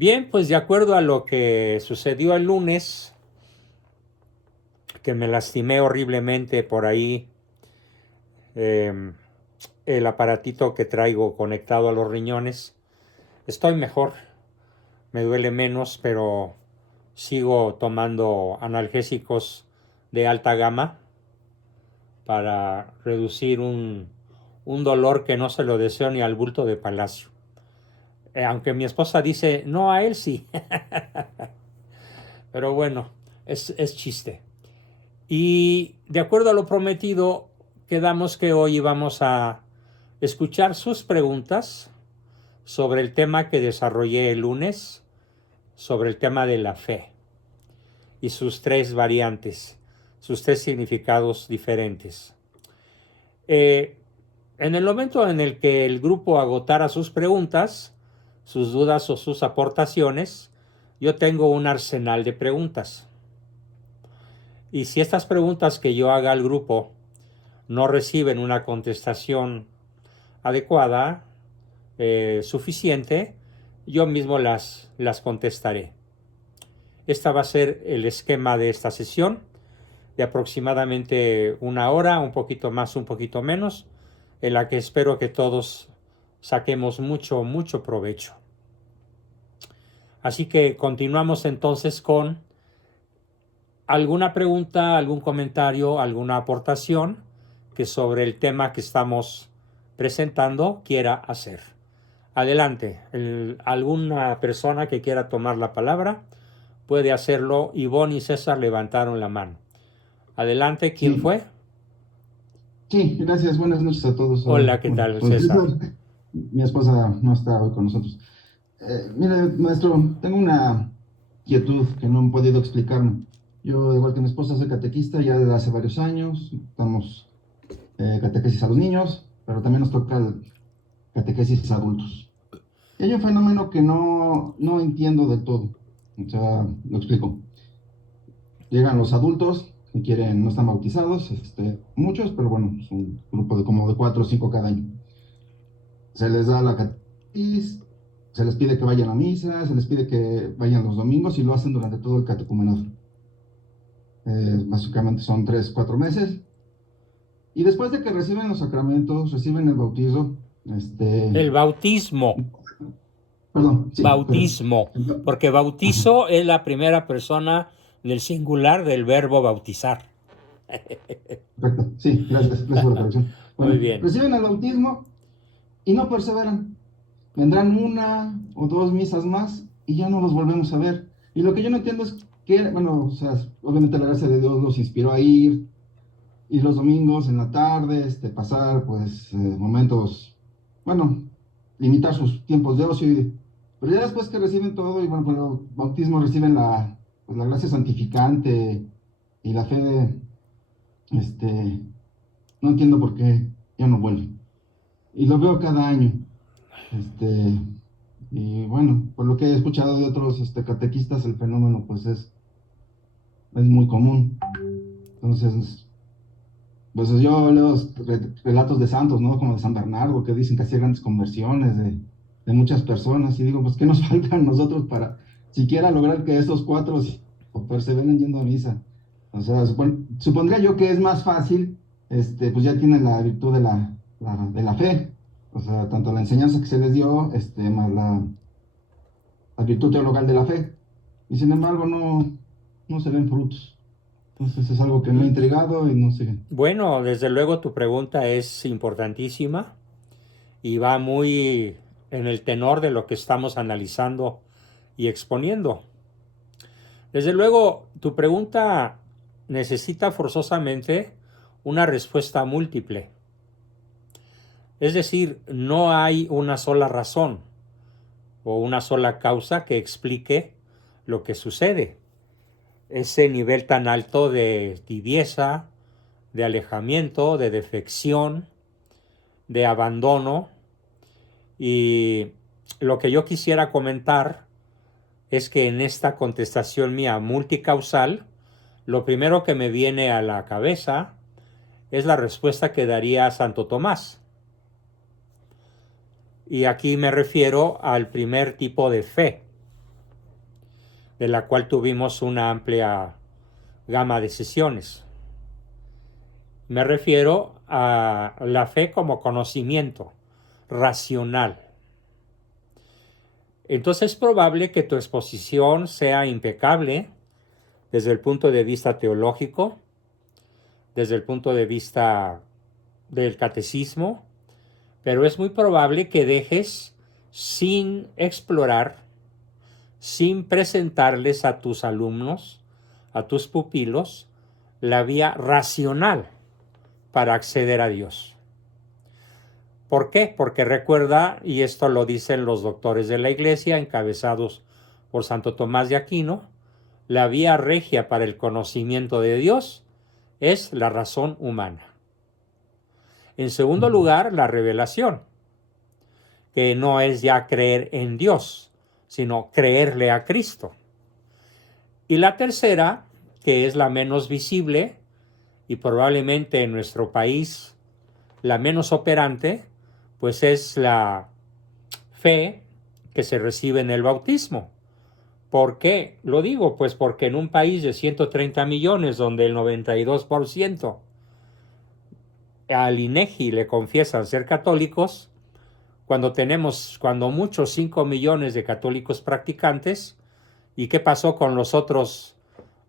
Bien, pues de acuerdo a lo que sucedió el lunes, que me lastimé horriblemente por ahí, eh, el aparatito que traigo conectado a los riñones, estoy mejor, me duele menos, pero sigo tomando analgésicos de alta gama para reducir un dolor que no se lo deseo ni al bulto de palacio. Aunque mi esposa dice, no, a él sí. Pero bueno, es chiste. Y de acuerdo a lo prometido, quedamos que hoy íbamos a escuchar sus preguntas sobre el tema que desarrollé el lunes, sobre el tema de la fe y sus tres variantes, sus tres significados diferentes. Eh, en el momento en el que el grupo agotara sus preguntas, sus dudas o sus aportaciones, yo tengo un arsenal de preguntas. Y si estas preguntas que yo haga al grupo no reciben una contestación adecuada, suficiente, yo mismo las contestaré. Esta va a ser el esquema de esta sesión, de aproximadamente una hora, un poquito más, un poquito menos, en la que espero que todos saquemos mucho provecho. Así que continuamos entonces con alguna pregunta, algún comentario, alguna aportación que sobre el tema que estamos presentando quiera hacer. Adelante, alguna persona que quiera tomar la palabra puede hacerlo. Ivonne y César levantaron la mano. Adelante, ¿quién Sí, fue? sí, gracias. Buenas noches a todos. Hola, ¿qué Bueno, tal, soy César? César. Mi esposa no está hoy con nosotros. Mire, maestro, tengo una quietud que no he podido explicarme. Yo, igual que mi esposa, soy catequista ya desde hace varios años. Damos catequesis a los niños, pero también nos toca catequesis a adultos. Y hay un fenómeno que no entiendo del todo. O sea, lo explico. Llegan los adultos que quieren, no están bautizados, muchos, pero bueno, es un grupo de como de cuatro o cinco cada año. Se les da la catequesis, se les pide que vayan a misa, se les pide que vayan los domingos y lo hacen durante todo el catecumenado. Básicamente son 3, 4 meses. Y después de que reciben los sacramentos, reciben el bautizo, El bautismo, perdón, sí, bautismo, porque ajá, bautizo es la primera persona del singular del verbo bautizar. perfecto, sí, gracias por la corrección. Muy Bueno, bien. reciben el bautismo y no perseveran. Vendrán una o dos misas más y ya no los volvemos a ver. Y lo que yo no entiendo es que, bueno, o sea, obviamente la gracia de Dios los inspiró a ir y los domingos en la tarde, pasar pues momentos, bueno, limitar sus tiempos de ocio, pero ya después que reciben todo y bueno, por el bautismo reciben pues, la gracia santificante y la fe, no entiendo por qué ya no vuelven. Y lo veo cada año. Este, y bueno, por lo que he escuchado de otros catequistas, el fenómeno pues es muy común. Entonces, pues yo leo relatos de santos, ¿no? Como de San Bernardo, que dicen que hacía grandes conversiones de muchas personas. Y digo, pues, ¿qué nos falta a nosotros para siquiera lograr que esos cuatro perseveren yendo a misa? O sea, supondría yo que es más fácil, pues ya tienen la virtud de la fe. O sea, tanto la enseñanza que se les dio, más la virtud teologal de la fe. Y sin embargo, no se ven frutos. Entonces es algo que me ha intrigado y no sé. Bueno, desde luego tu pregunta es importantísima y va muy en el tenor de lo que estamos analizando y exponiendo. Desde luego, tu pregunta necesita forzosamente una respuesta múltiple. Es decir, no hay una sola razón o una sola causa que explique lo que sucede. Ese nivel tan alto de tibieza, de alejamiento, de defección, de abandono. Y lo que yo quisiera comentar es que en esta contestación mía multicausal, lo primero que me viene a la cabeza es la respuesta que daría Santo Tomás. Y aquí me refiero al primer tipo de fe. de la cual tuvimos una amplia gama de sesiones. Me refiero a la fe como conocimiento racional. Entonces es probable que tu exposición sea impecable desde el punto de vista teológico, desde el punto de vista del catecismo, pero es muy probable que dejes sin explorar, sin presentarles a tus alumnos, a tus pupilos, la vía racional para acceder a Dios. ¿Por qué? Porque recuerda, y esto lo dicen los doctores de la Iglesia, encabezados por Santo Tomás de Aquino, la vía regia para el conocimiento de Dios es la razón humana. En segundo lugar, la revelación, que no es ya creer en Dios, sino creerle a Cristo. Y la tercera, que es la menos visible y probablemente en nuestro país la menos operante, pues es la fe que se recibe en el bautismo. ¿Por qué lo digo? Pues porque en un país de 130 millones, donde el 92% al INEGI le confiesan ser católicos, cuando tenemos, cuando muchos, 5 millones de católicos practicantes, ¿y qué pasó con los otros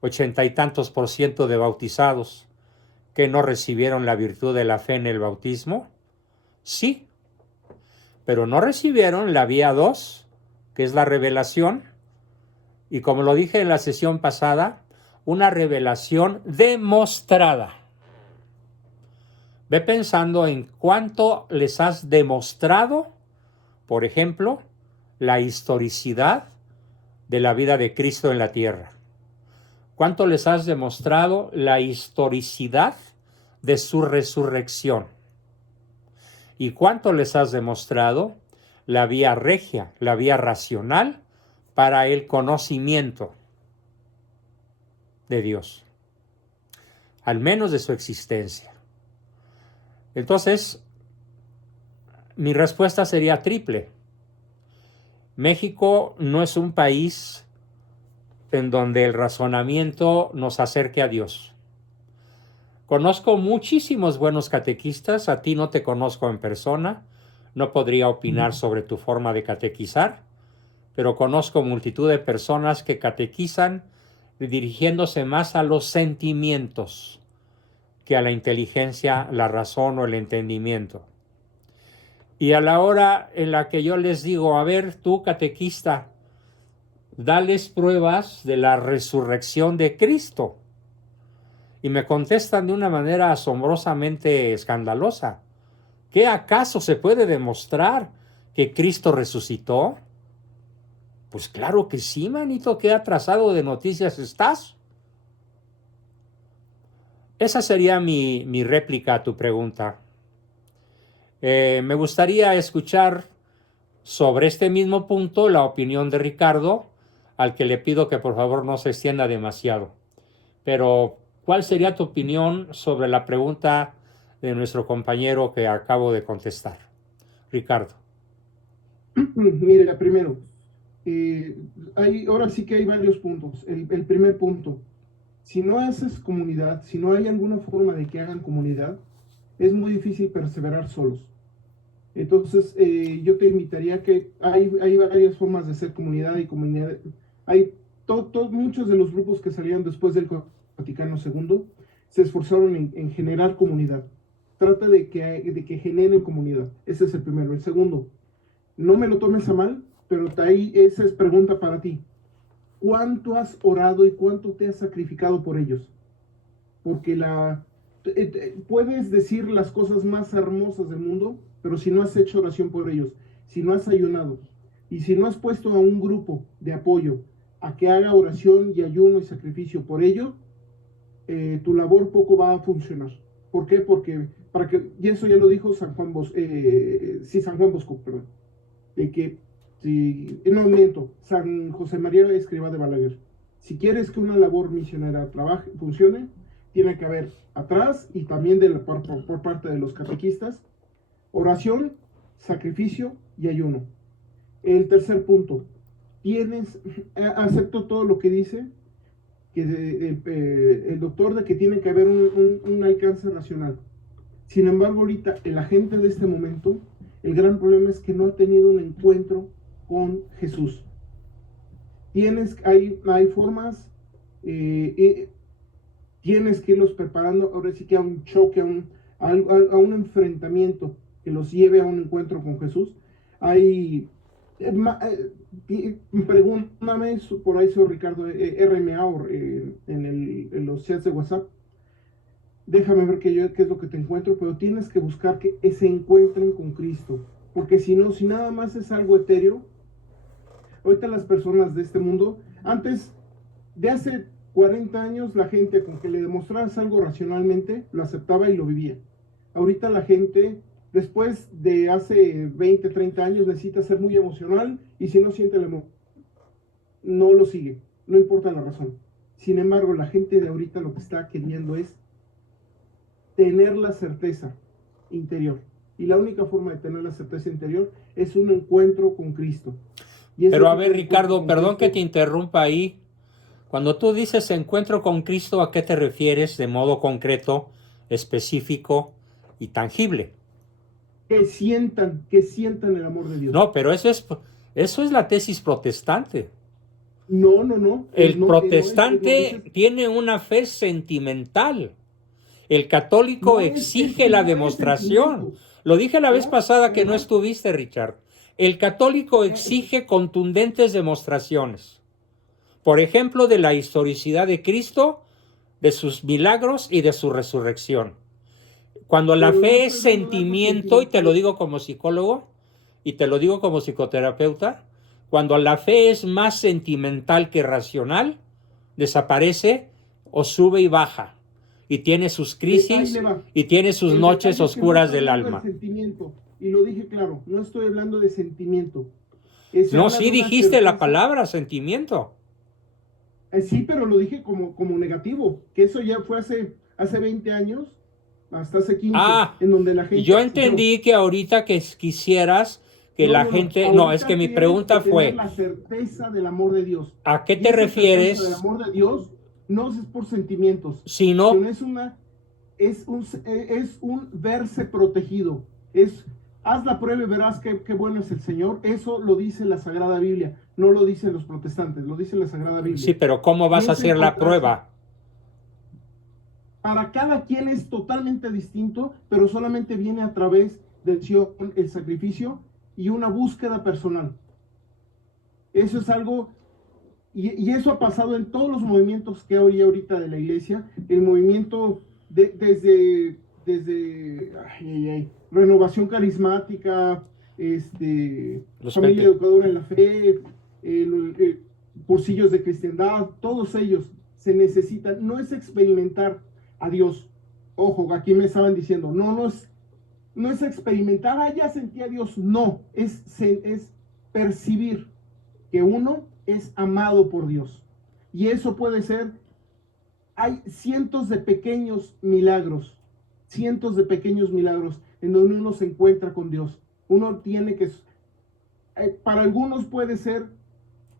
80 y tantos por ciento de bautizados que no recibieron la virtud de la fe en el bautismo? Sí, pero no recibieron la vía 2, que es la revelación, y como lo dije en la sesión pasada, una revelación demostrada. Ve pensando en cuánto les has demostrado, por ejemplo, la historicidad de la vida de Cristo en la tierra. ¿Cuánto les has demostrado la historicidad de su resurrección? ¿Y cuánto les has demostrado la vía regia, la vía racional para el conocimiento de Dios? Al menos de su existencia. Entonces, mi respuesta sería triple. México no es un país en donde el razonamiento nos acerque a Dios. Conozco muchísimos buenos catequistas, a ti no te conozco en persona, no podría opinar sobre tu forma de catequizar, pero conozco multitud de personas que catequizan dirigiéndose más a los sentimientos que a la inteligencia, la razón o el entendimiento. Y a la hora en la que yo les digo, a ver, tú catequista, dales pruebas de la resurrección de Cristo. Y me contestan de una manera asombrosamente escandalosa. ¿Qué acaso se puede demostrar que Cristo resucitó? Pues claro que sí, manito, qué atrasado de noticias estás. Esa sería mi réplica a tu pregunta. Me gustaría escuchar sobre este mismo punto la opinión de Ricardo, al que le pido que por favor no se extienda demasiado. Pero, ¿cuál sería tu opinión sobre la pregunta de nuestro compañero que acabo de contestar? Ricardo. Mira, primero, ahora sí que hay varios puntos. El primer punto, si no haces comunidad, si no hay alguna forma de que hagan comunidad, es muy difícil perseverar solos. Entonces, yo te invitaría a que hay varias formas de hacer comunidad y comunidad. Hay muchos de los grupos que salieron después del Vaticano II se esforzaron en generar comunidad. Trata de que generen comunidad. Ese es el primero. El segundo, no me lo tomes a mal, pero ahí esa es pregunta para ti. ¿Cuánto has orado y cuánto te has sacrificado por ellos? Porque puedes decir las cosas más hermosas del mundo, pero si no has hecho oración por ellos, si no has ayunado, y si no has puesto a un grupo de apoyo a que haga oración y ayuno y sacrificio por ello, tu labor poco va a funcionar. ¿Por qué? Porque, y eso ya lo dijo San Juan Bosco, perdón, de que, no miento, San José María Escrivá de Balaguer, si quieres que una labor misionera funcione, tiene que haber atrás y también por parte de los catequistas, oración, sacrificio y ayuno. El tercer punto, acepto todo lo que dice, que el doctor, de que tiene que haber un alcance racional. Sin embargo, ahorita la gente de este momento, el gran problema es que no ha tenido un encuentro con Jesús. Hay formas, tienes que irlos preparando, ahora sí que a un choque, a un enfrentamiento que los lleve a un encuentro con Jesús. Pregúntame por ahí, soy Ricardo RMA, en los chats de WhatsApp. Déjame ver qué es lo que te encuentro, pero tienes que buscar que se encuentren con Cristo, porque si no, si nada más es algo etéreo, ahorita las personas de este mundo, antes de hace 40 años, la gente con que le demostraras algo racionalmente, lo aceptaba y lo vivía. Ahorita la gente, después de hace 20, 30 años, necesita ser muy emocional, y si no siente el amor, no lo sigue, no importa la razón. Sin embargo, la gente de ahorita lo que está queriendo es tener la certeza interior. Y la única forma de tener la certeza interior es un encuentro con Cristo. Pero a ver, Ricardo, perdón que te interrumpa ahí. Cuando tú dices encuentro con Cristo, ¿a qué te refieres de modo concreto, específico y tangible? Que sientan el amor de Dios. No, pero eso es la tesis protestante. No. El protestante tiene una fe sentimental. El católico exige la demostración. Lo dije la vez pasada que no estuviste, Richard. El católico exige contundentes demostraciones. Por ejemplo, de la historicidad de Cristo, de sus milagros y de su resurrección. Cuando la fe es sentimiento, y te lo digo como psicólogo, y te lo digo como psicoterapeuta, cuando la fe es más sentimental que racional, desaparece o sube y baja. Y tiene sus crisis y tiene sus noches oscuras del alma. Y lo dije claro, no estoy hablando de sentimiento. No, sí dijiste la palabra sentimiento. Sí, pero lo dije como negativo, que eso ya fue hace 20 años, hasta hace 15, en donde la gente... Yo entendí que ahorita que quisieras que la gente... No, es que mi pregunta fue... la certeza del amor de Dios. ¿A qué te refieres? El amor de Dios no es por sentimientos, sino es un verse protegido. Haz la prueba y verás qué bueno es el Señor. Eso lo dice la Sagrada Biblia, no lo dicen los protestantes, lo dice la Sagrada Biblia. Sí, pero ¿cómo vas a hacer la prueba? Para cada quien es totalmente distinto, pero solamente viene a través del el sacrificio y una búsqueda personal. Eso es algo, y eso ha pasado en todos los movimientos que hay ahorita de la iglesia. El movimiento desde renovación carismática, familia educadora en la fe, cursillos de cristiandad, todos ellos se necesitan. No es experimentar a Dios. Ojo, aquí me estaban diciendo, no es experimentar, ya sentí a Dios. No, es percibir que uno es amado por Dios. Y eso puede ser, hay cientos de pequeños milagros en donde uno se encuentra con Dios. Uno tiene que, para algunos puede ser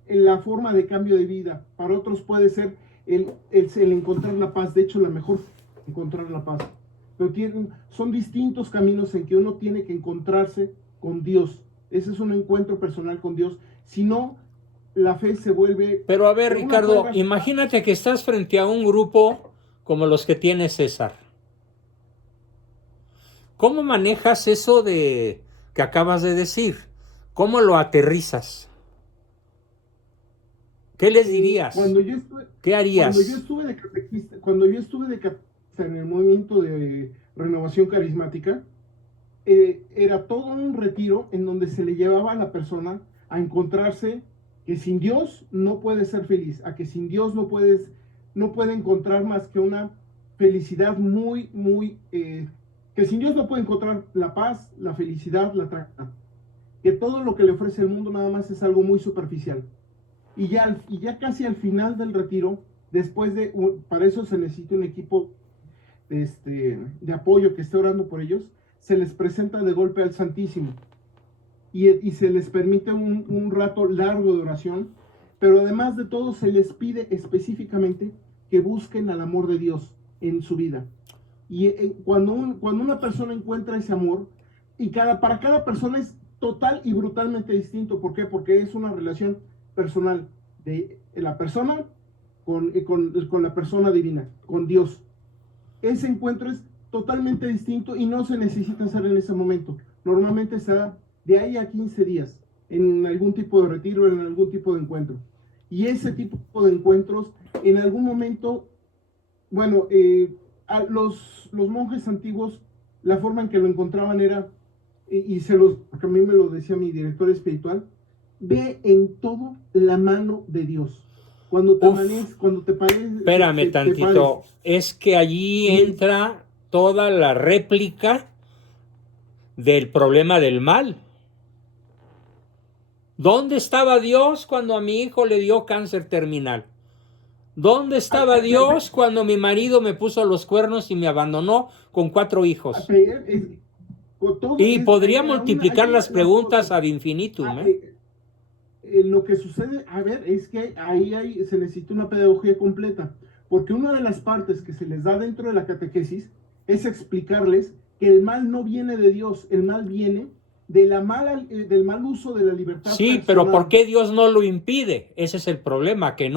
la forma de cambio de vida, para otros puede ser el encontrar la paz. De hecho, la mejor encontrar la paz. Pero son distintos caminos en que uno tiene que encontrarse con Dios. Ese es un encuentro personal con Dios. Si no, la fe se vuelve... Pero a ver, Ricardo, imagínate que estás frente a un grupo como los que tiene César. ¿Cómo manejas eso que acabas de decir? ¿Cómo lo aterrizas? ¿Qué les dirías? ¿Qué harías? Cuando yo estuve de catequista en el movimiento de renovación carismática, era todo un retiro en donde se le llevaba a la persona a encontrarse que sin Dios no puede ser feliz, a que sin Dios no puede encontrar más que una felicidad muy, muy... que sin Dios no puede encontrar la paz, la felicidad, la tranquilidad. Que todo lo que le ofrece el mundo nada más es algo muy superficial. Y ya casi al final del retiro, para eso se necesita un equipo de apoyo que esté orando por ellos, se les presenta de golpe al Santísimo. y se les permite un rato largo de oración, pero además de todo se les pide específicamente que busquen al amor de Dios en su vida. Y cuando una persona encuentra ese amor, y para cada persona es total y brutalmente distinto. ¿Por qué? Porque es una relación personal de la persona con la persona divina, con Dios. Ese encuentro es totalmente distinto y no se necesita hacer en ese momento. Normalmente se da de ahí a 15 días, en algún tipo de retiro, en algún tipo de encuentro. Y ese tipo de encuentros, en algún momento, bueno, a los monjes antiguos, la forma en que lo encontraban era, porque a mí me lo decía mi director espiritual, ve en todo la mano de Dios. Cuando te pares, espérame tantito, es que allí entra toda la réplica del problema del mal. ¿Dónde estaba Dios cuando a mi hijo le dio cáncer terminal? ¿Dónde estaba Dios cuando mi marido me puso los cuernos y me abandonó con 4 hijos? Y podría multiplicar las preguntas ad infinitum. Lo que sucede, es que ahí se necesita una pedagogía completa, porque una de las partes que se les da dentro de la catequesis es explicarles que el mal no viene de Dios, el mal viene del mal uso de la libertad. Sí, personal. Pero ¿por qué Dios no lo impide? Ese es el problema, que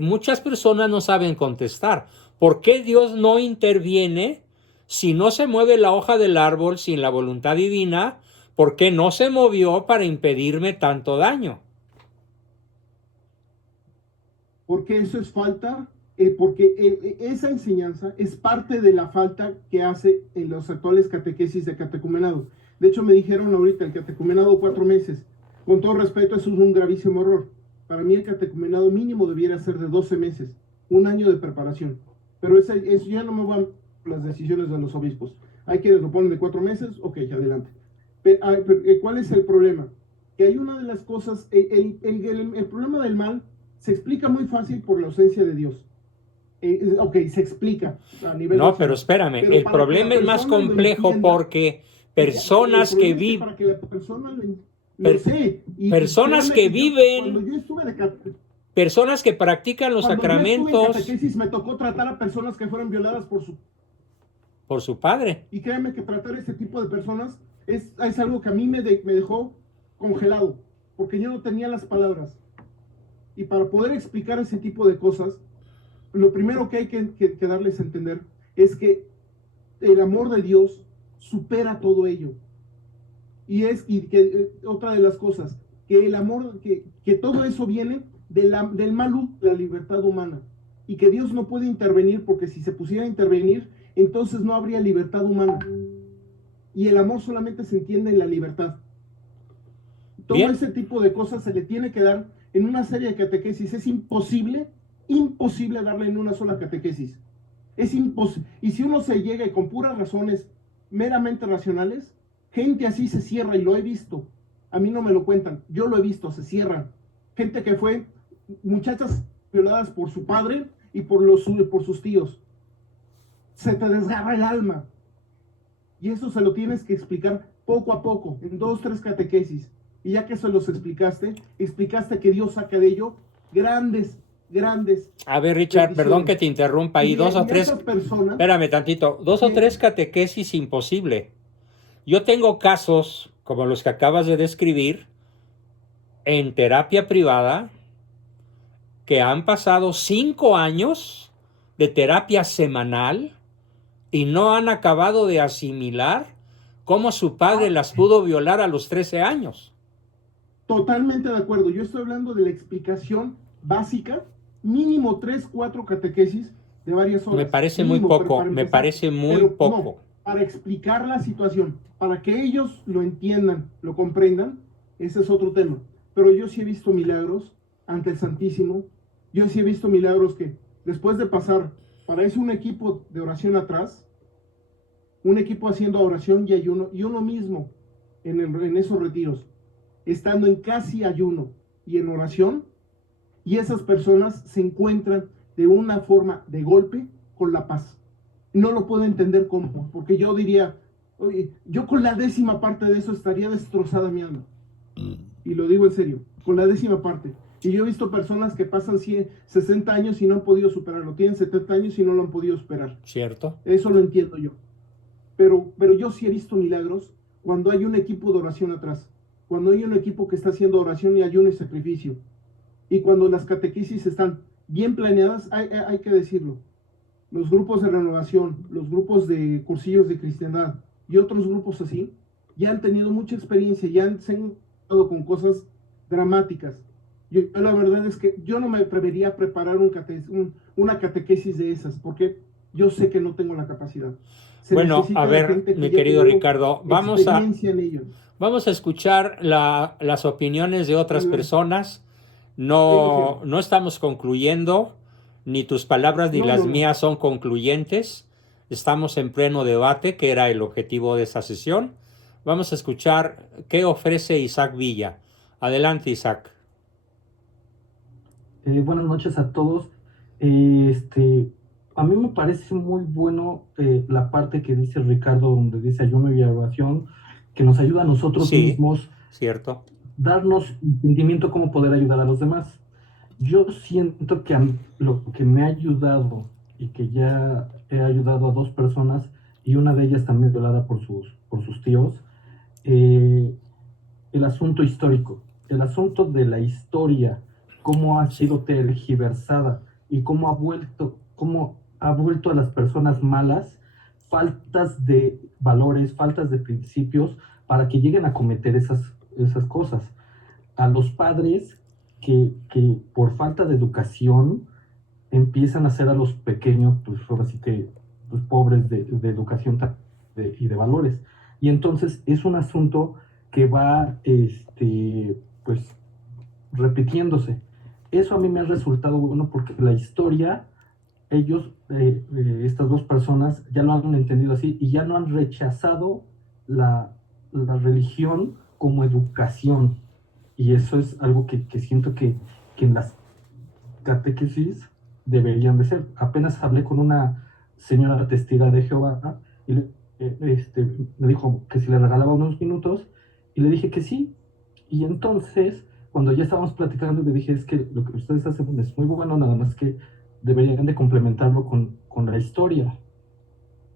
muchas personas no saben contestar. ¿Por qué Dios no interviene si no se mueve la hoja del árbol sin la voluntad divina? ¿Por qué no se movió para impedirme tanto daño? Porque eso es falta, porque esa enseñanza es parte de la falta que hace en los actuales catequesis de catecumenado. De hecho, me dijeron ahorita el catecumenado 4 meses. Con todo respeto, eso es un gravísimo error. Para mí el catecumenado mínimo debiera ser de 12 meses, un año de preparación. Pero eso ya no me van las decisiones de los obispos. Hay quienes lo ponen de 4 meses, ok, adelante. ¿Cuál es el problema? Que hay una de las cosas, el problema del mal se explica muy fácil por la ausencia de Dios. Se explica a nivel no, pero espérame, el problema es más complejo porque personas que viven... Para que la persona personas que viven... Personas que practican los sacramentos... Yo estuve en catequesis, me tocó tratar a personas que fueron violadas por su padre. Y créeme que tratar ese tipo de personas es algo que a mí me dejó congelado, porque yo no tenía las palabras. Y para poder explicar ese tipo de cosas, lo primero que hay que darles a entender es que el amor de Dios supera todo ello. Otra de las cosas, que el amor, que todo eso viene del mal uso de la libertad humana. Y que Dios no puede intervenir, porque si se pusiera a intervenir, entonces no habría libertad humana. Y el amor solamente se entiende en la libertad. Todo ese tipo de cosas se le tiene que dar en una serie de catequesis. Es imposible darle en una sola catequesis. Es imposible. Y si uno se llega y con puras razones meramente racionales, gente así se cierra, y lo he visto. A mí no me lo cuentan, yo lo he visto, se cierran. Gente que fue muchachas violadas por su padre y por sus tíos. Se te desgarra el alma. Y eso se lo tienes que explicar poco a poco, en 2, 3 catequesis. Y ya que se los explicaste que Dios saca de ello grandes. A ver, Richard, perdón que te interrumpa ahí. 2 o 3. Espérame tantito. 2 o 3 catequesis imposible. Yo tengo casos como los que acabas de describir en terapia privada que han pasado 5 años de terapia semanal y no han acabado de asimilar cómo su padre las pudo violar a los 13 años. Totalmente de acuerdo. Yo estoy hablando de la explicación básica, mínimo 3, 4 catequesis de varias horas. Me parece muy poco, No, para explicar la situación, para que ellos lo entiendan, lo comprendan, ese es otro tema. Pero yo sí he visto milagros ante el Santísimo. Yo sí he visto milagros que después de pasar, para eso un equipo de oración atrás, un equipo haciendo oración y ayuno, y uno mismo en esos retiros, estando en casi ayuno y en oración, y esas personas se encuentran de una forma de golpe con la paz. No lo puedo entender cómo, porque yo diría, Oye, yo con la 10ª parte de eso estaría destrozada mi alma. Y lo digo en serio, con la 10ª parte. Y yo he visto personas que pasan 100, 60 años y no han podido superarlo. Tienen 70 años y no lo han podido superar. ¿Cierto? Eso lo entiendo yo. Pero yo sí he visto milagros cuando hay un equipo de oración atrás. Cuando hay un equipo que está haciendo oración y ayuno y sacrificio. Y cuando las catequesis están bien planeadas, hay que decirlo. Los grupos de renovación, los grupos de cursillos de cristiandad y otros grupos así, ya han tenido mucha experiencia, ya se han dado con cosas dramáticas. Yo la verdad es que yo no me atrevería a preparar una catequesis de esas, porque yo sé que no tengo la capacidad. Se Bueno, necesita a de ver, gente que mi ya querido tuvo Ricardo, experiencia en ello. vamos a escuchar las opiniones de otras personas. Ellos sí. No estamos concluyendo, ni tus palabras ni No, las no, no. mías son concluyentes. Estamos en pleno debate, que era el objetivo de esa sesión. Vamos a escuchar qué ofrece Isaac Villa. Adelante, Isaac. Buenas noches a todos. A mí me parece muy bueno la parte que dice Ricardo, donde dice ayuno y oración, que nos ayuda a nosotros Sí, mismos cierto. darnos entendimiento cómo poder ayudar a los demás. Yo siento que lo que me ha ayudado y que ya he ayudado a 2 personas y una de ellas también violada por sus tíos, el asunto histórico, el asunto de la historia, cómo ha sido tergiversada y cómo ha vuelto a las personas malas faltas de valores, faltas de principios para que lleguen a cometer esas cosas. A los padres que por falta de educación empiezan a hacer a los pequeños, pues ahora sí que pues, pobres de educación y de valores. Y entonces es un asunto que va pues repitiéndose. Eso a mí me ha resultado bueno porque la historia, ellos, estas 2 personas, ya lo han entendido así y ya no han rechazado la religión como educación. Y eso es algo que siento que en las catequesis deberían de ser. Apenas hablé con una señora testiga de Jehová y me dijo que si le regalaba unos minutos y le dije que sí. Y entonces, cuando ya estábamos platicando, le dije, es que lo que ustedes hacen es muy bueno, nada más que deberían de complementarlo con la historia.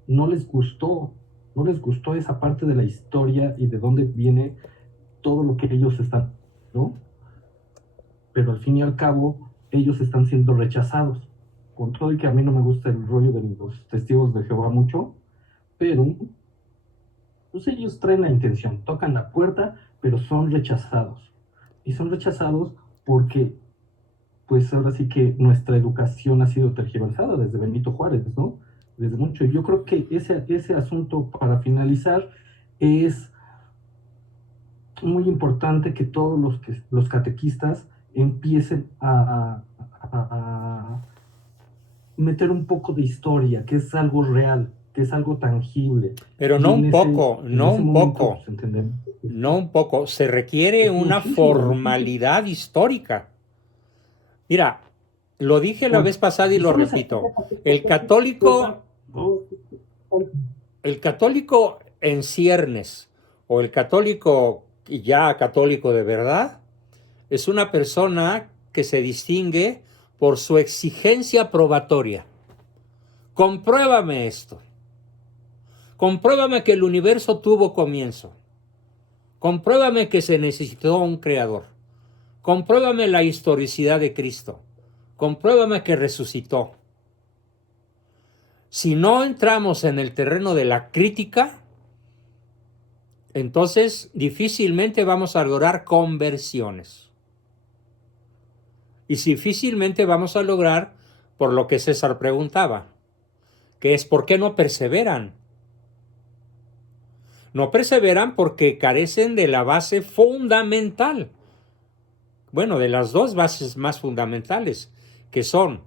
No les gustó esa parte de la historia y de dónde viene todo lo que ellos están, ¿no? Pero al fin y al cabo, ellos están siendo rechazados. Con todo y que a mí no me gusta el rollo de los testigos de Jehová mucho, pero pues ellos traen la intención, tocan la puerta, pero son rechazados. Y son rechazados porque, pues ahora sí que nuestra educación ha sido tergiversada desde Benito Juárez, ¿no? Desde mucho. Yo creo que ese asunto, para finalizar, es muy importante que todos los catequistas empiecen a meter un poco de historia, que es algo real, que es algo tangible. Pero Y no en un poco, no un momento, poco, pues, entendemos. no un poco. Se requiere Es una muchísimo. formalidad histórica. Mira, lo dije la Pues, vez pasada y lo hicimos repito. El católico en ciernes o el católico ya católico de verdad es una persona que se distingue por su exigencia probatoria. Compruébame esto. Compruébame que el universo tuvo comienzo. Compruébame que se necesitó un creador. Compruébame la historicidad de Cristo. Compruébame que resucitó. Si no entramos en el terreno de la crítica, entonces difícilmente vamos a lograr conversiones. Y difícilmente vamos a lograr, por lo que César preguntaba, que es ¿por qué no perseveran? No perseveran porque carecen de la base fundamental. Bueno, de las 2 bases más fundamentales, que son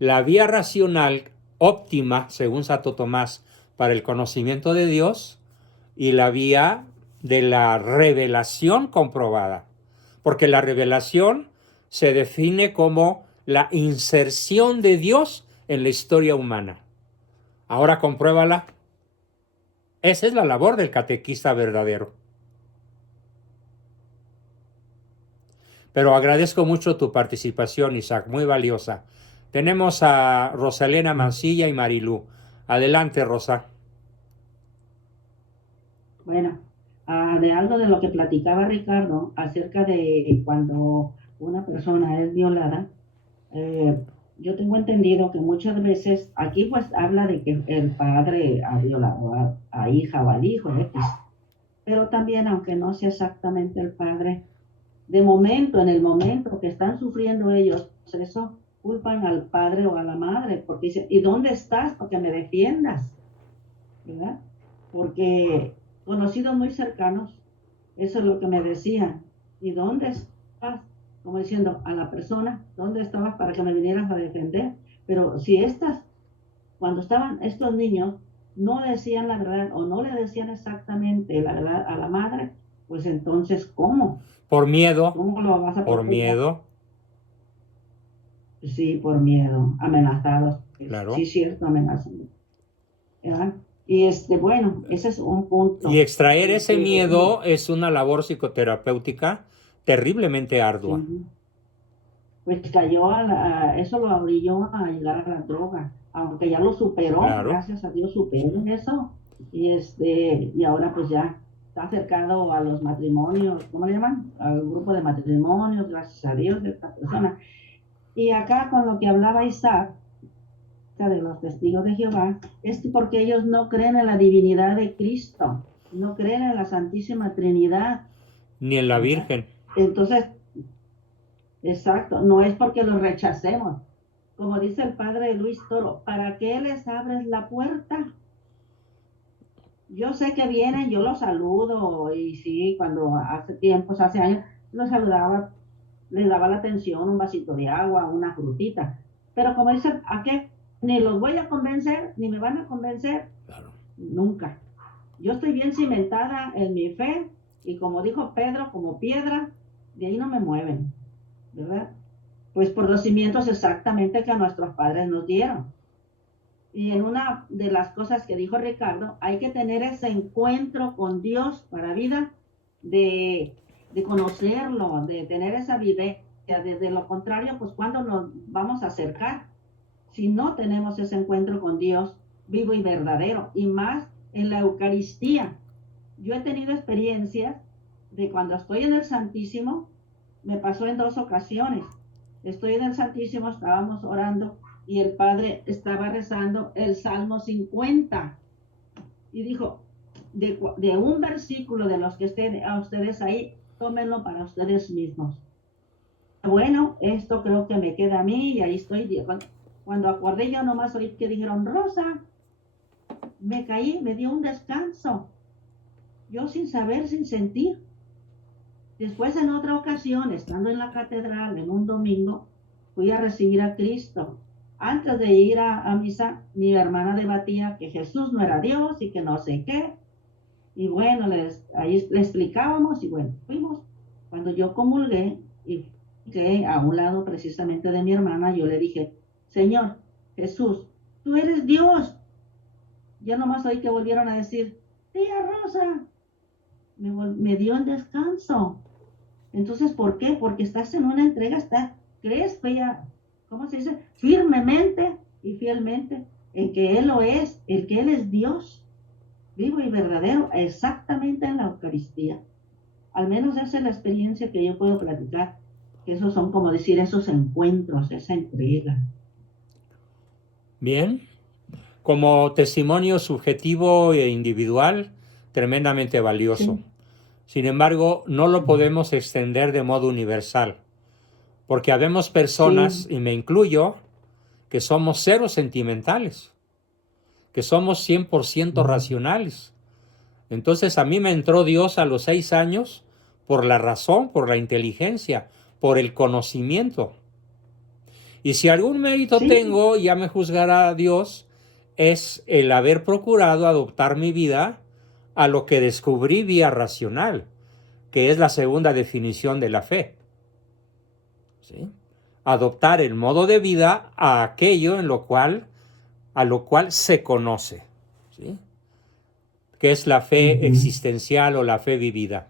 la vía racional óptima, según Santo Tomás, para el conocimiento de Dios, y la vía de la revelación comprobada. Porque la revelación se define como la inserción de Dios en la historia humana. Ahora compruébala. Esa es la labor del catequista verdadero. Pero agradezco mucho tu participación, Isaac, muy valiosa. Tenemos a Rosalena Mancilla y Marilú. Adelante, Rosa. Bueno, de algo de lo que platicaba Ricardo acerca de cuando una persona es violada, eh, yo tengo entendido que muchas veces, aquí pues habla de que el padre ha violado a hija o al hijo, X, pero también, aunque no sea exactamente el padre, de momento, en el momento que están sufriendo ellos, pues eso culpan al padre o a la madre, porque dicen, ¿y dónde estás? Porque me defiendas, ¿verdad? Porque conocidos muy cercanos, eso es lo que me decían. ¿Y dónde estás? Como diciendo a la persona, ¿dónde estabas para que me vinieras a defender? Pero si cuando estaban estos niños, no decían la verdad o no le decían exactamente la verdad a la madre, pues entonces, ¿cómo? Por miedo, ¿Cómo lo vas a por proteger? miedo, Sí, por miedo, amenazados. claro. Sí, cierto, amenazan. ¿Verdad? Y bueno, ese es un Y punto. extraer ese Que, miedo es una labor psicoterapéutica terriblemente ardua. sí, pues cayó eso lo orilló a llegar a la droga, aunque ya lo superó, Claro. gracias a Dios superó eso, y ahora pues ya está acercado a los matrimonios, ¿cómo le llaman? Al grupo de matrimonios, gracias a Dios de esta persona. Y acá con lo que hablaba Isaac, de los testigos de Jehová, es porque ellos no creen en la divinidad de Cristo, no creen en la Santísima Trinidad, Ni en la ¿verdad? Virgen. Entonces, exacto, no es porque los rechacemos. Como dice el padre Luis Toro, ¿para qué les abres la puerta? Yo sé que vienen, yo los saludo, y sí, cuando hace tiempos, hace años, los saludaba, les daba la atención, un vasito de agua, una frutita. Pero como dice, ¿a qué? Ni los voy a convencer, ni me van a convencer, Claro. nunca. Yo estoy bien cimentada en mi fe, y como dijo Pedro, como piedra, de ahí no me mueven, ¿verdad? Pues por los cimientos exactamente que a nuestros padres nos dieron. Y en una de las cosas que dijo Ricardo, hay que tener ese encuentro con Dios para vida, de conocerlo, de tener esa vivencia. De lo contrario, pues cuando nos vamos a acercar, si no tenemos ese encuentro con Dios vivo y verdadero, y más en la Eucaristía. Yo he tenido experiencias de cuando estoy en el Santísimo, me pasó en 2 ocasiones. Estoy en el Santísimo, estábamos orando y el Padre estaba rezando el Salmo 50 y dijo, de un versículo de los que estén a ustedes ahí, tómenlo para ustedes mismos. Bueno, esto creo que me queda a mí y ahí estoy. Cuando acordé yo nomás oí que dijeron, Rosa, me caí, me dio un descanso. Yo sin saber, sin sentir. Después en otra ocasión, estando en la catedral en un domingo, fui a recibir a Cristo. Antes de ir a misa, mi hermana debatía que Jesús no era Dios y que no sé qué. Y bueno, ahí le explicábamos y bueno, fuimos. Cuando yo comulgué y que a un lado precisamente de mi hermana, yo le dije, Señor Jesús, tú eres Dios. Ya nomás oí que volvieron a decir, tía Rosa, me dio el descanso. Entonces, ¿por qué? Porque estás en una entrega, crees ¿cómo se dice? Firmemente y fielmente en que Él lo es, en que Él es Dios, vivo y verdadero, exactamente en la Eucaristía. Al menos esa es la experiencia que yo puedo platicar, que esos son como decir esos encuentros, esa entrega. Bien. Como testimonio subjetivo e individual, tremendamente valioso. Sí. Sin embargo, no lo podemos extender de modo universal, porque habemos personas, Sí. y me incluyo, que somos cero sentimentales, que somos 100% racionales. Entonces a mí me entró Dios a los 6 años por la razón, por la inteligencia, por el conocimiento. Y si algún mérito Sí. tengo, ya me juzgará Dios, es el haber procurado adoptar mi vida a lo que descubrí vía racional, que es la segunda definición de la fe. ¿Sí? Adoptar el modo de vida a aquello a lo cual se conoce. ¿Sí? que es la fe existencial o la fe vivida.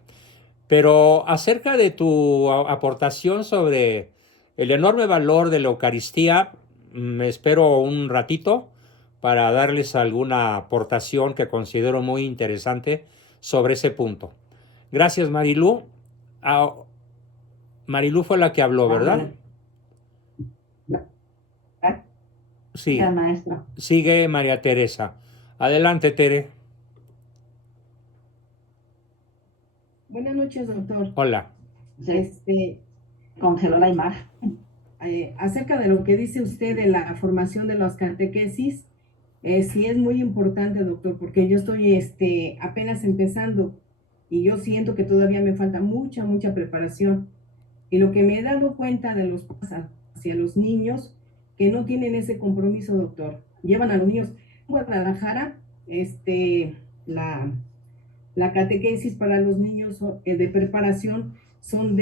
Pero acerca de tu aportación sobre el enorme valor de la Eucaristía, me espero un ratito para darles alguna aportación que considero muy interesante sobre ese punto. Gracias, Marilú. Marilú fue la que habló, ¿verdad? Sí. Gracias, maestro. Sigue María Teresa. Adelante, Tere. Buenas noches, doctor. Hola. Congeló la imagen. Acerca de lo que dice usted de la formación de las catequesis, sí es muy importante, doctor, porque yo estoy apenas empezando y yo siento que todavía me falta mucha preparación. Y lo que me he dado cuenta de los padres hacia los niños, que no tienen ese compromiso, doctor. Llevan a los niños a Guadalajara, la catequesis para los niños de preparación son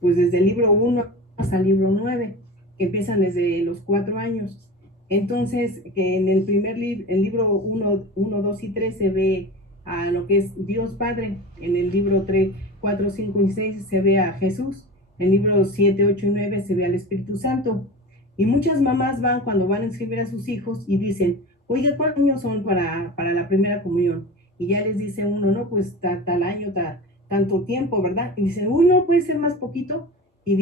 pues desde el libro 1 hasta el libro 9, que empiezan desde los 4 años. Entonces, que en el primer el libro 1, 2 y 3 se ve a lo que es Dios Padre, en el libro 3, 4, 5 y 6 se ve a Jesús, en el libro 7, 8 y 9 se ve al Espíritu Santo. Y muchas mamás cuando van a inscribir a sus hijos y dicen, oiga, ¿cuántos años son para la primera comunión? Y ya les dice uno, no, pues tal año, tanto tiempo, ¿verdad? Y dicen, uy, no, puede ser más poquito. Y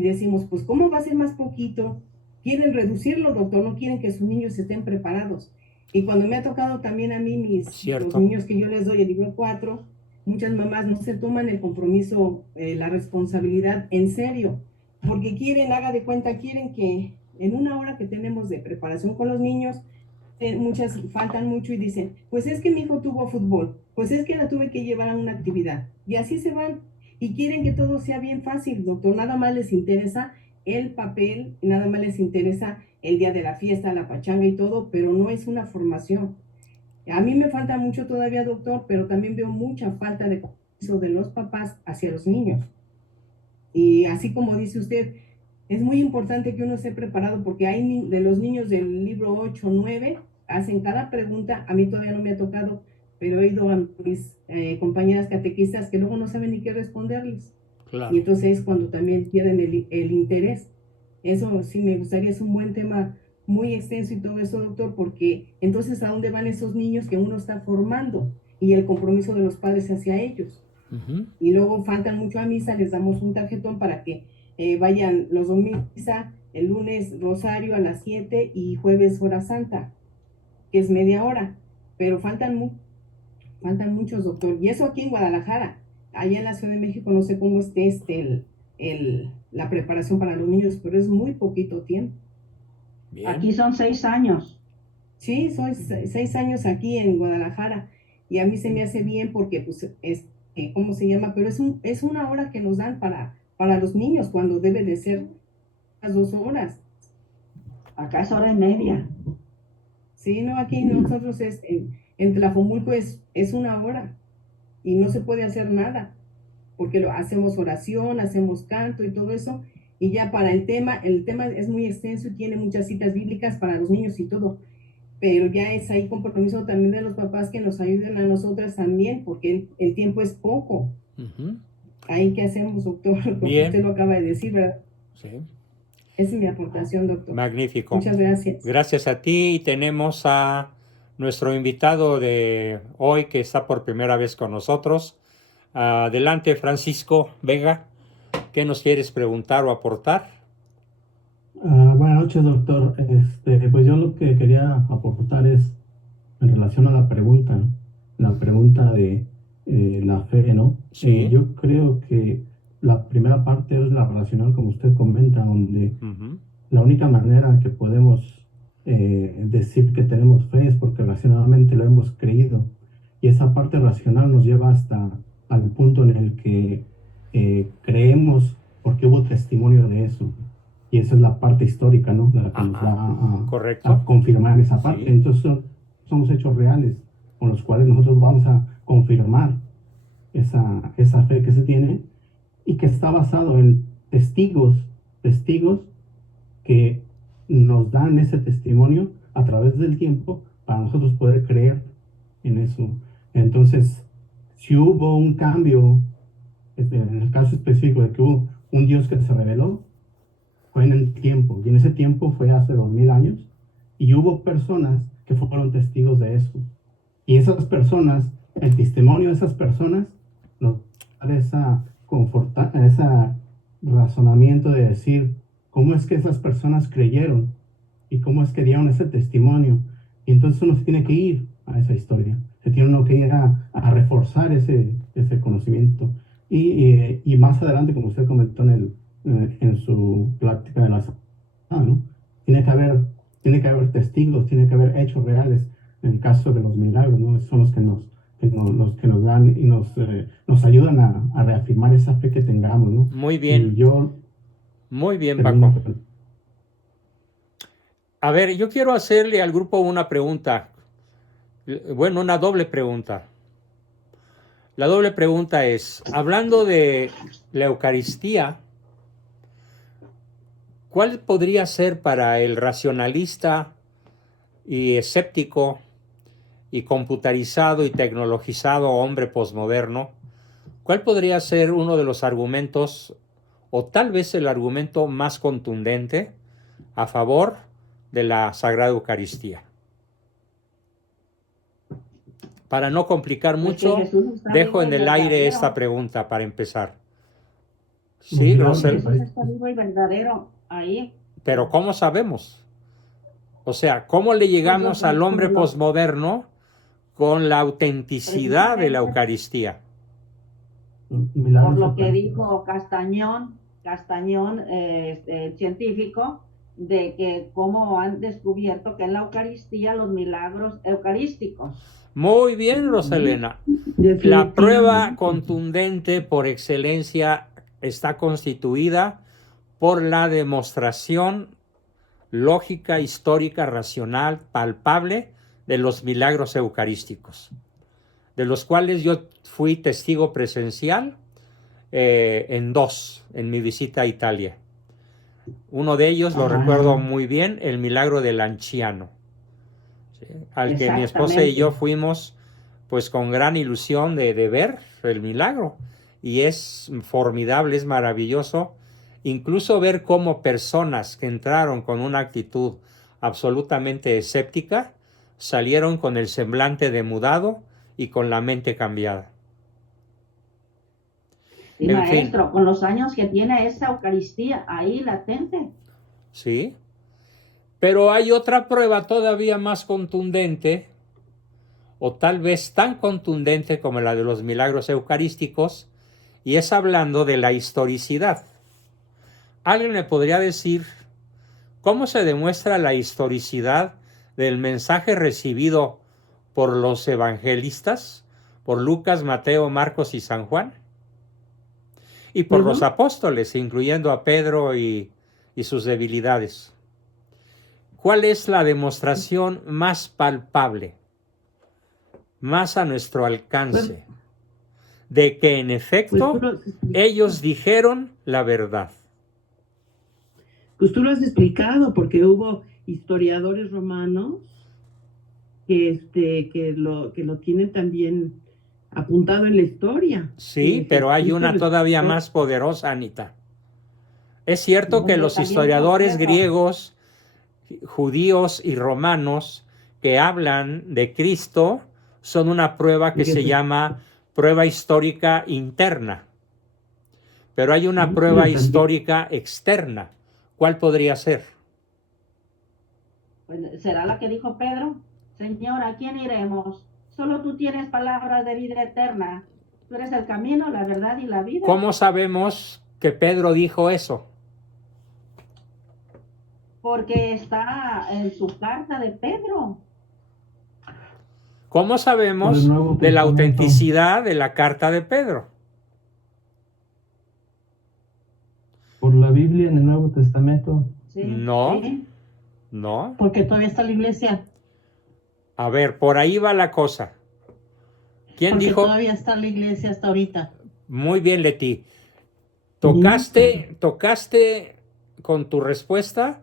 decimos, pues, ¿cómo va a ser más poquito? Quieren reducirlo, doctor, no quieren que sus niños estén preparados. Y cuando me ha tocado también a mí los niños que yo les doy el libro 4, muchas mamás no se toman el compromiso, la responsabilidad en serio, porque haga de cuenta, quieren que en una hora que tenemos de preparación con los niños, muchas faltan mucho y dicen, pues es que mi hijo tuvo fútbol, pues es que la tuve que llevar a una actividad. Y así se van. Y quieren que todo sea bien fácil, doctor. Nada más les interesa el papel, nada más les interesa el día de la fiesta, la pachanga y todo, pero no es una formación. A mí me falta mucho todavía, doctor, pero también veo mucha falta de compromiso de los papás hacia los niños. Y así como dice usted, es muy importante que uno esté preparado, porque hay de los niños del libro 8, 9, hacen cada pregunta. A mí todavía no me ha tocado, pero he oído a mis compañeras catequistas que luego no saben ni qué responderles. Claro. Y entonces es cuando también pierden el interés. Eso sí me gustaría, es un buen tema muy extenso y todo eso, doctor, porque entonces ¿a dónde van esos niños que uno está formando? Y el compromiso de los padres hacia ellos. Y luego faltan mucho a misa, les damos un tarjetón para que vayan los domingos a misa, el lunes rosario a las 7 y jueves hora santa, que es media hora, pero faltan muchos, doctor. Y eso aquí en Guadalajara. Allá en la Ciudad de México no sé cómo esté la preparación para los niños, pero es muy poquito tiempo. Bien. Aquí son 6 años. Sí, son 6 años aquí en Guadalajara. Y a mí se me hace bien porque, pues, ¿cómo se llama? Pero es una hora que nos dan para los niños, cuando debe de ser las 2 horas. Acá es 1:30. Sí, no, aquí nosotros en Tlajomulco es 1 hora y no se puede hacer nada, porque hacemos oración, hacemos canto y todo eso, y ya para el tema es muy extenso y tiene muchas citas bíblicas para los niños y todo, pero ya es ahí compromiso también de los papás que nos ayuden a nosotras también, porque el tiempo es poco. Ahí, ¿qué hacemos, doctor? Porque bien. Usted lo acaba de decir, ¿verdad? Sí. Esa es mi aportación, doctor. Magnífico. Muchas gracias. Gracias a ti. Y tenemos a nuestro invitado de hoy que está por primera vez con nosotros. Adelante, Francisco Vega. ¿Qué nos quieres preguntar o aportar? Buenas noches, doctor. Pues yo lo que quería aportar es en relación a la pregunta, ¿no? La pregunta de la fe, ¿no? Sí. Yo creo que la primera parte es la racional, como usted comenta, donde la única manera que podemos decir que tenemos fe es porque racionalmente lo hemos creído. Y esa parte racional nos lleva hasta al punto en el que creemos porque hubo testimonio de eso. Y esa es la parte histórica, ¿no? La que nos va a confirmar esa parte. Sí. Entonces somos hechos reales con los cuales nosotros vamos a confirmar esa fe que se tiene y que está basado en testigos que nos dan ese testimonio a través del tiempo para nosotros poder creer en eso. Entonces, si hubo un cambio, en el caso específico de que hubo un Dios que se reveló, fue en el tiempo, y en ese tiempo fue hace 2000 años, y hubo personas que fueron testigos de eso. Y esas personas, el testimonio de esas personas, nos da ese razonamiento de decir cómo es que esas personas creyeron y cómo es que dieron ese testimonio. Y entonces uno se tiene que ir a esa historia, se tiene uno que ir a reforzar ese conocimiento. Y más adelante, como usted comentó en su plática de la semana, ¿no? Tiene que haber testigos, tiene que haber hechos reales. En el caso de los milagros, ¿no? Son los que nos dan y nos ayudan a reafirmar esa fe que tengamos, ¿no? Muy bien. Y yo Muy bien, termino Paco. A ver, yo quiero hacerle al grupo una pregunta. Bueno, una doble pregunta. La doble pregunta es, hablando de la Eucaristía, ¿cuál podría ser para el racionalista y escéptico y computarizado y tecnologizado hombre posmoderno, cuál podría ser uno de los argumentos, o tal vez el argumento más contundente a favor de la Sagrada Eucaristía? Para no complicar mucho, dejo en el aire esta pregunta para empezar. Sí, Rosel. Jesús está vivo y verdadero ahí. Pero ¿cómo sabemos? O sea, ¿cómo le llegamos al hombre posmoderno con la autenticidad de la Eucaristía? Por lo que dijo Castañón, científico, de que cómo han descubierto que en la Eucaristía los milagros eucarísticos. Muy bien, Roselena. La prueba contundente por excelencia está constituida por la demostración lógica, histórica, racional, palpable de los milagros eucarísticos, de los cuales yo fui testigo presencial en dos, en mi visita a Italia. Uno de ellos lo recuerdo muy bien, el milagro del anciano, ¿sí? Al que mi esposa y yo fuimos pues con gran ilusión de ver el milagro, y es formidable, es maravilloso, incluso ver cómo personas que entraron con una actitud absolutamente escéptica salieron con el semblante demudado y con la mente cambiada. Y maestro, con los años que tiene esa Eucaristía ahí latente. Sí, pero hay otra prueba todavía más contundente, o tal vez tan contundente como la de los milagros eucarísticos, y es hablando de la historicidad. ¿Alguien me podría decir cómo se demuestra la historicidad del mensaje recibido por los evangelistas, por Lucas, Mateo, Marcos y San Juan? Y por los apóstoles, incluyendo a Pedro y sus debilidades. ¿Cuál es la demostración más palpable, más a nuestro alcance, de que en efecto ellos dijeron la verdad? Pues tú lo has explicado, porque hubo historiadores romanos que lo tienen también apuntado en la historia. Sí, pero hay una todavía más poderosa, Anita. Es cierto que los historiadores griegos, judíos y romanos que hablan de Cristo son una prueba que se llama prueba histórica interna. Pero hay una prueba histórica externa. ¿Cuál podría ser? Pues, ¿será la que dijo Pedro? Señor, ¿a quién iremos? Solo tú tienes palabras de vida eterna. Tú eres el camino, la verdad y la vida. ¿Cómo sabemos que Pedro dijo eso? Porque está en su carta de Pedro. ¿Cómo sabemos de la autenticidad de la carta de Pedro? Por la Biblia en el Nuevo Testamento. Sí, no, sí. no. Porque todavía está la iglesia. A ver, por ahí va la cosa. ¿Quién Porque dijo? Todavía está la iglesia hasta ahorita. Muy bien, Leti. Tocaste con tu respuesta.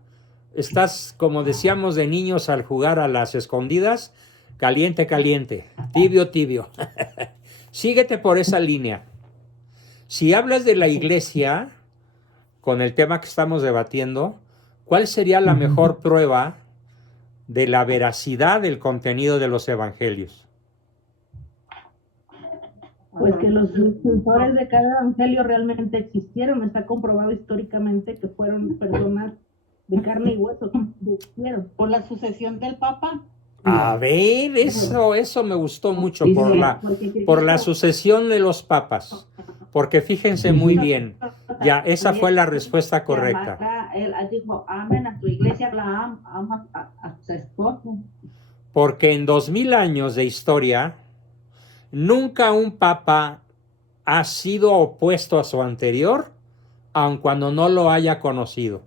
Estás, como decíamos de niños al jugar a las escondidas, Caliente, caliente. Tibio, tibio. Síguete por esa línea. Si hablas de la iglesia, con el tema que estamos debatiendo, ¿cuál sería la mejor prueba de la veracidad del contenido de los evangelios? Pues que los escritores de cada evangelio realmente existieron. Está comprobado históricamente que fueron personas de carne y hueso que existieron. Por la sucesión del Papa. A ver, eso me gustó mucho Sí, por la sucesión de los papas. Porque fíjense muy bien, ya esa fue la respuesta correcta. Él dijo, amen a tu iglesia, la ama a su esposo. Porque en 2000 años de historia, nunca un papa ha sido opuesto a su anterior, aun cuando no lo haya conocido.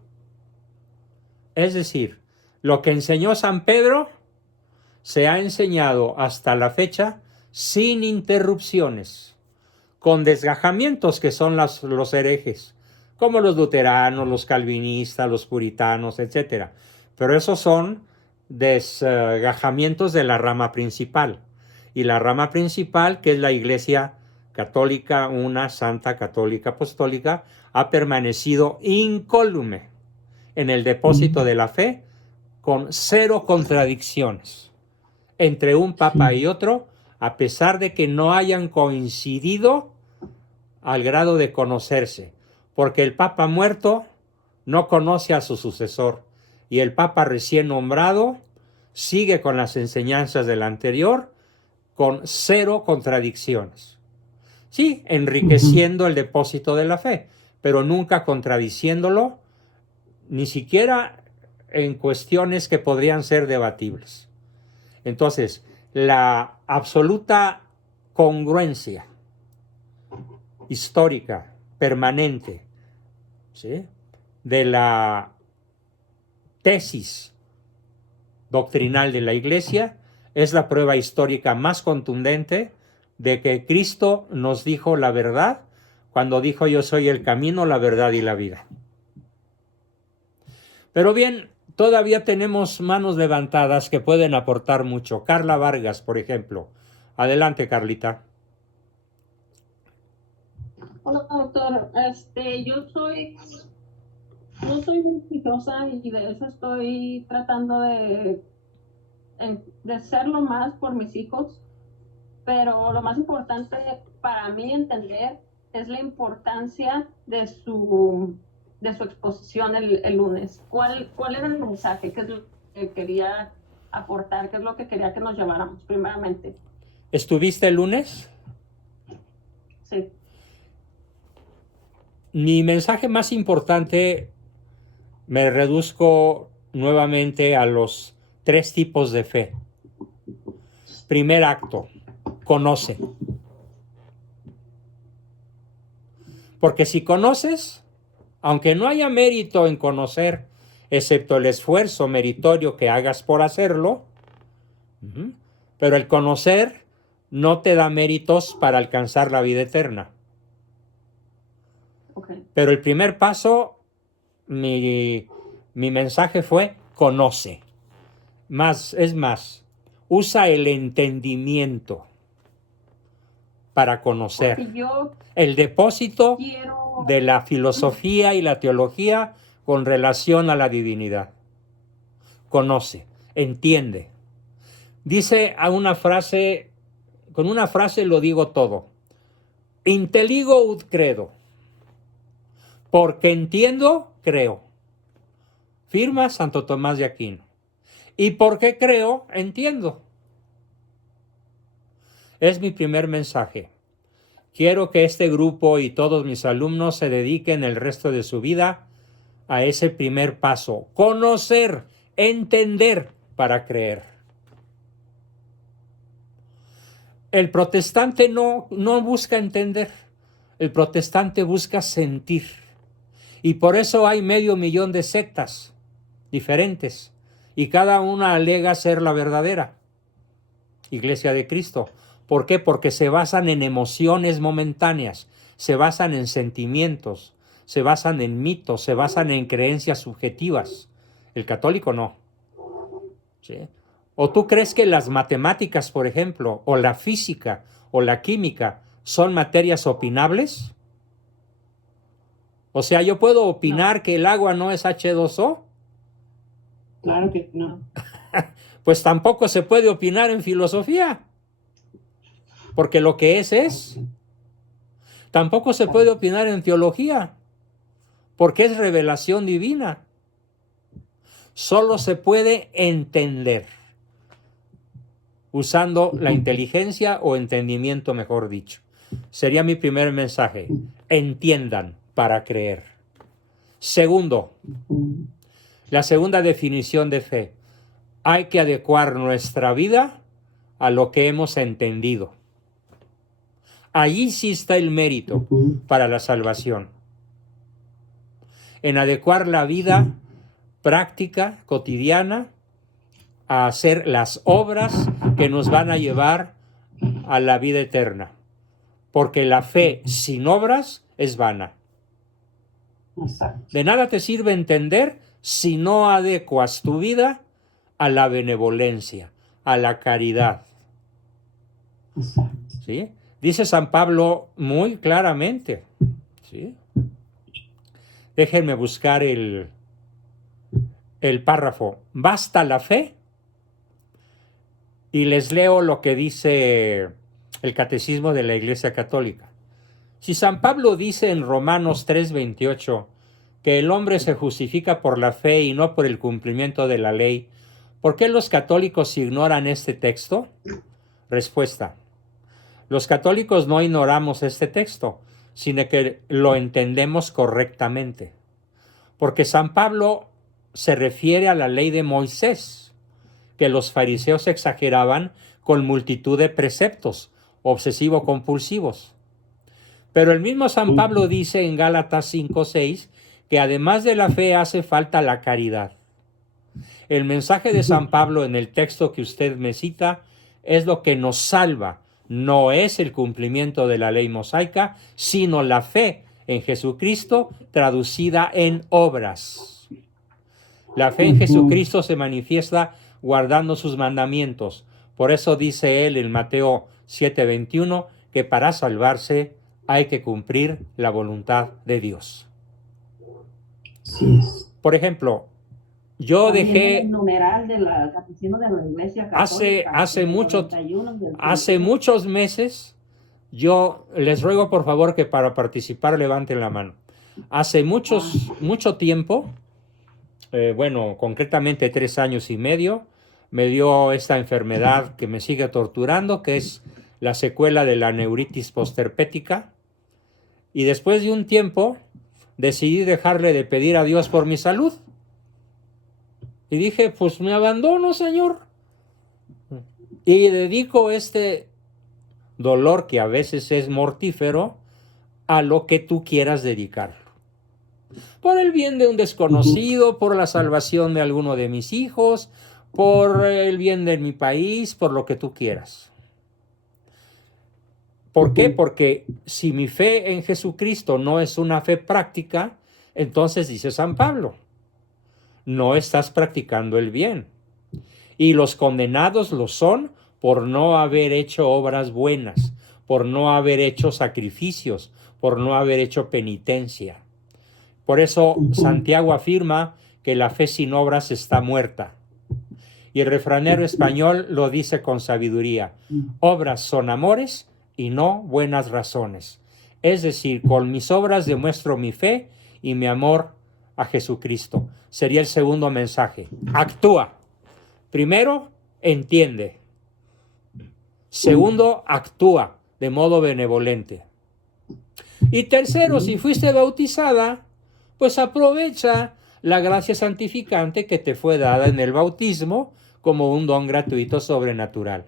Es decir, lo que enseñó San Pedro se ha enseñado hasta la fecha sin interrupciones, con desgajamientos que son los herejes, como los luteranos, los calvinistas, los puritanos, etc. Pero esos son desgajamientos de la rama principal. Y la rama principal, que es la Iglesia Católica, una Santa Católica Apostólica, ha permanecido incólume en el depósito de la fe, con 0 contradicciones entre un papa y otro, a pesar de que no hayan coincidido al grado de conocerse, porque el papa muerto no conoce a su sucesor y el papa recién nombrado sigue con las enseñanzas del anterior con 0 contradicciones. Sí, enriqueciendo el depósito de la fe, pero nunca contradiciéndolo, ni siquiera en cuestiones que podrían ser debatibles. Entonces, la absoluta congruencia histórica, permanente, ¿sí?, de la tesis doctrinal de la Iglesia es la prueba histórica más contundente de que Cristo nos dijo la verdad cuando dijo: yo soy el camino, la verdad y la vida. Pero bien, todavía tenemos manos levantadas que pueden aportar mucho. Carla Vargas, por ejemplo. Adelante, Carlita. Hola, doctor. No soy muy exitosa y de eso estoy tratando de hacerlo más por mis hijos, pero lo más importante para mí entender es la importancia de su exposición el lunes. ¿Cuál era el mensaje? ¿Qué es lo que quería aportar? ¿Qué es lo que quería que nos lleváramos primeramente? ¿Estuviste el lunes? Sí. Mi mensaje más importante me reduzco nuevamente a los 3 tipos de fe. Primer acto, conoce. Porque si conoces, aunque no haya mérito en conocer, excepto el esfuerzo meritorio que hagas por hacerlo, pero el conocer no te da méritos para alcanzar la vida eterna. Okay. Pero el primer paso, mi mensaje fue: conoce. Es más, usa el entendimiento para conocer. El depósito de la filosofía y la teología con relación a la divinidad. Conoce, entiende. Dice a una frase, con una frase lo digo todo. Inteligo ut credo. Porque entiendo, creo. Firma Santo Tomás de Aquino. Y porque creo, entiendo. Es mi primer mensaje. Quiero que este grupo y todos mis alumnos se dediquen el resto de su vida a ese primer paso. Conocer, entender para creer. El protestante no busca entender. El protestante busca sentir. Y por eso hay 500,000 de sectas diferentes. Y cada una alega ser la verdadera Iglesia de Cristo. ¿Por qué? Porque se basan en emociones momentáneas, se basan en sentimientos, se basan en mitos, se basan en creencias subjetivas. El católico no. ¿Sí? ¿O tú crees que las matemáticas, por ejemplo, o la física, o la química, son materias opinables? O sea, ¿yo puedo opinar que el agua no es H2O? Claro que no. Pues tampoco se puede opinar en filosofía, porque lo que es. Tampoco se puede opinar en teología, porque es revelación divina. Solo se puede entender, usando la inteligencia o entendimiento, mejor dicho. Sería mi primer mensaje. Entiendan para creer. Segundo, la segunda definición de fe. Hay que adecuar nuestra vida a lo que hemos entendido. Allí sí está el mérito para la salvación. En adecuar la vida práctica, cotidiana, a hacer las obras que nos van a llevar a la vida eterna. Porque la fe sin obras es vana. Exacto. De nada te sirve entender si no adecuas tu vida a la benevolencia, a la caridad. Exacto. ¿Sí? Dice San Pablo muy claramente. ¿Sí? Déjenme buscar el párrafo. ¿Basta la fe? Y les leo lo que dice el Catecismo de la Iglesia Católica. Si San Pablo dice en Romanos 3:28 que el hombre se justifica por la fe y no por el cumplimiento de la ley, ¿por qué los católicos ignoran este texto? Respuesta. Los católicos no ignoramos este texto, sino que lo entendemos correctamente. Porque San Pablo se refiere a la ley de Moisés, que los fariseos exageraban con multitud de preceptos obsesivo-compulsivos. Pero el mismo San Pablo dice en Gálatas 5:6 que además de la fe hace falta la caridad. El mensaje de San Pablo en el texto que usted me cita es lo que nos salva. No es el cumplimiento de la ley mosaica, sino la fe en Jesucristo traducida en obras. La fe en Jesucristo se manifiesta guardando sus mandamientos. Por eso dice él en Mateo 7:21 que para salvarse hay que cumplir la voluntad de Dios. Sí es. Por ejemplo, yo También dejé el numeral del Catecismo de la Iglesia Católica. hace muchos meses, yo les ruego por favor que para participar levanten la mano. Hace mucho tiempo, concretamente 3 años y medio, me dio esta enfermedad que me sigue torturando, que es la secuela de la neuritis postherpética. Y después de un tiempo, decidí dejarle de pedir a Dios por mi salud. Y dije, pues me abandono, Señor. Y dedico este dolor, que a veces es mortífero, a lo que tú quieras dedicarlo. Por el bien de un desconocido, por la salvación de alguno de mis hijos, por el bien de mi país, por lo que tú quieras. ¿Por qué? Porque si mi fe en Jesucristo no es una fe práctica, entonces dice San Pablo, no estás practicando el bien. Y los condenados lo son por no haber hecho obras buenas, por no haber hecho sacrificios, por no haber hecho penitencia. Por eso Santiago afirma que la fe sin obras está muerta. Y el refranero español lo dice con sabiduría. Obras son amores y no buenas razones. Es decir, con mis obras demuestro mi fe y mi amor a Jesucristo. Sería el segundo mensaje. Actúa. Primero, entiende. Segundo, actúa de modo benevolente. Y tercero, si fuiste bautizada, pues aprovecha la gracia santificante que te fue dada en el bautismo como un don gratuito sobrenatural.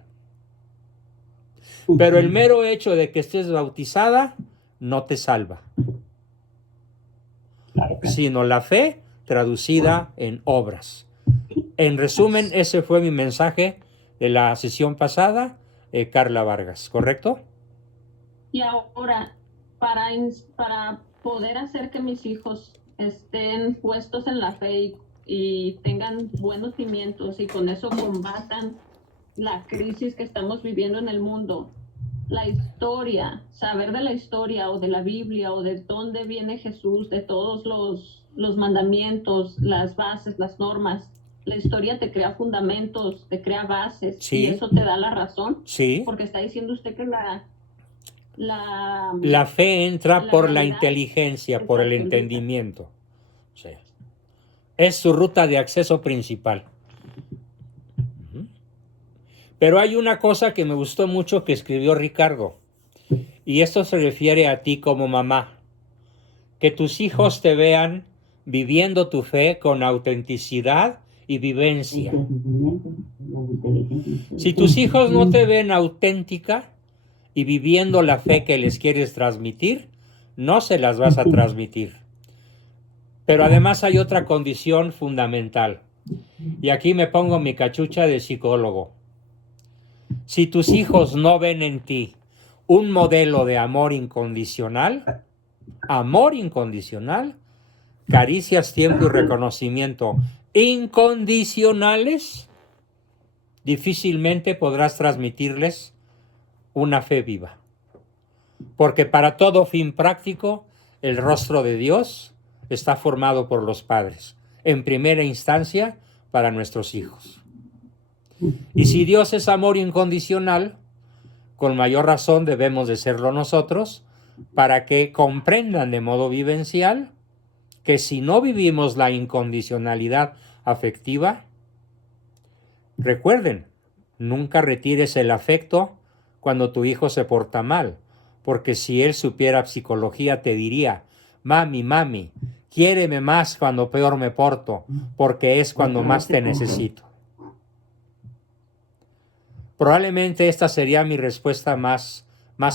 Pero el mero hecho de que estés bautizada no te salva, sino la fe traducida en obras. En resumen, ese fue mi mensaje de la sesión pasada, Carla Vargas, ¿correcto? Y ahora, para poder hacer que mis hijos estén puestos en la fe y tengan buenos cimientos y con eso combatan la crisis que estamos viviendo en el mundo. La historia, saber de la historia o de la Biblia o de dónde viene Jesús, de todos los mandamientos, las bases, las normas. La historia te crea fundamentos, te crea bases, Sí. y eso te da la razón, Sí. porque está diciendo usted que La fe entra la por la realidad, inteligencia, por el exacto, entendimiento. Sí. Es su ruta de acceso principal. Ujú. Pero hay una cosa que me gustó mucho que escribió Ricardo, y esto se refiere a ti como mamá. Que tus hijos te vean viviendo tu fe con autenticidad y vivencia. Si tus hijos no te ven auténtica y viviendo la fe que les quieres transmitir, no se las vas a transmitir. Pero además hay otra condición fundamental. Y aquí me pongo mi cachucha de psicólogo. Si tus hijos no ven en ti un modelo de amor incondicional, caricias, tiempo y reconocimiento incondicionales, difícilmente podrás transmitirles una fe viva. Porque para todo fin práctico, el rostro de Dios está formado por los padres, en primera instancia para nuestros hijos. Y si Dios es amor incondicional, con mayor razón debemos de serlo nosotros, para que comprendan de modo vivencial que si no vivimos la incondicionalidad afectiva, recuerden, nunca retires el afecto cuando tu hijo se porta mal, porque si él supiera psicología te diría, mami, quiéreme más cuando peor me porto, porque es cuando más te necesito. Probablemente esta sería mi respuesta más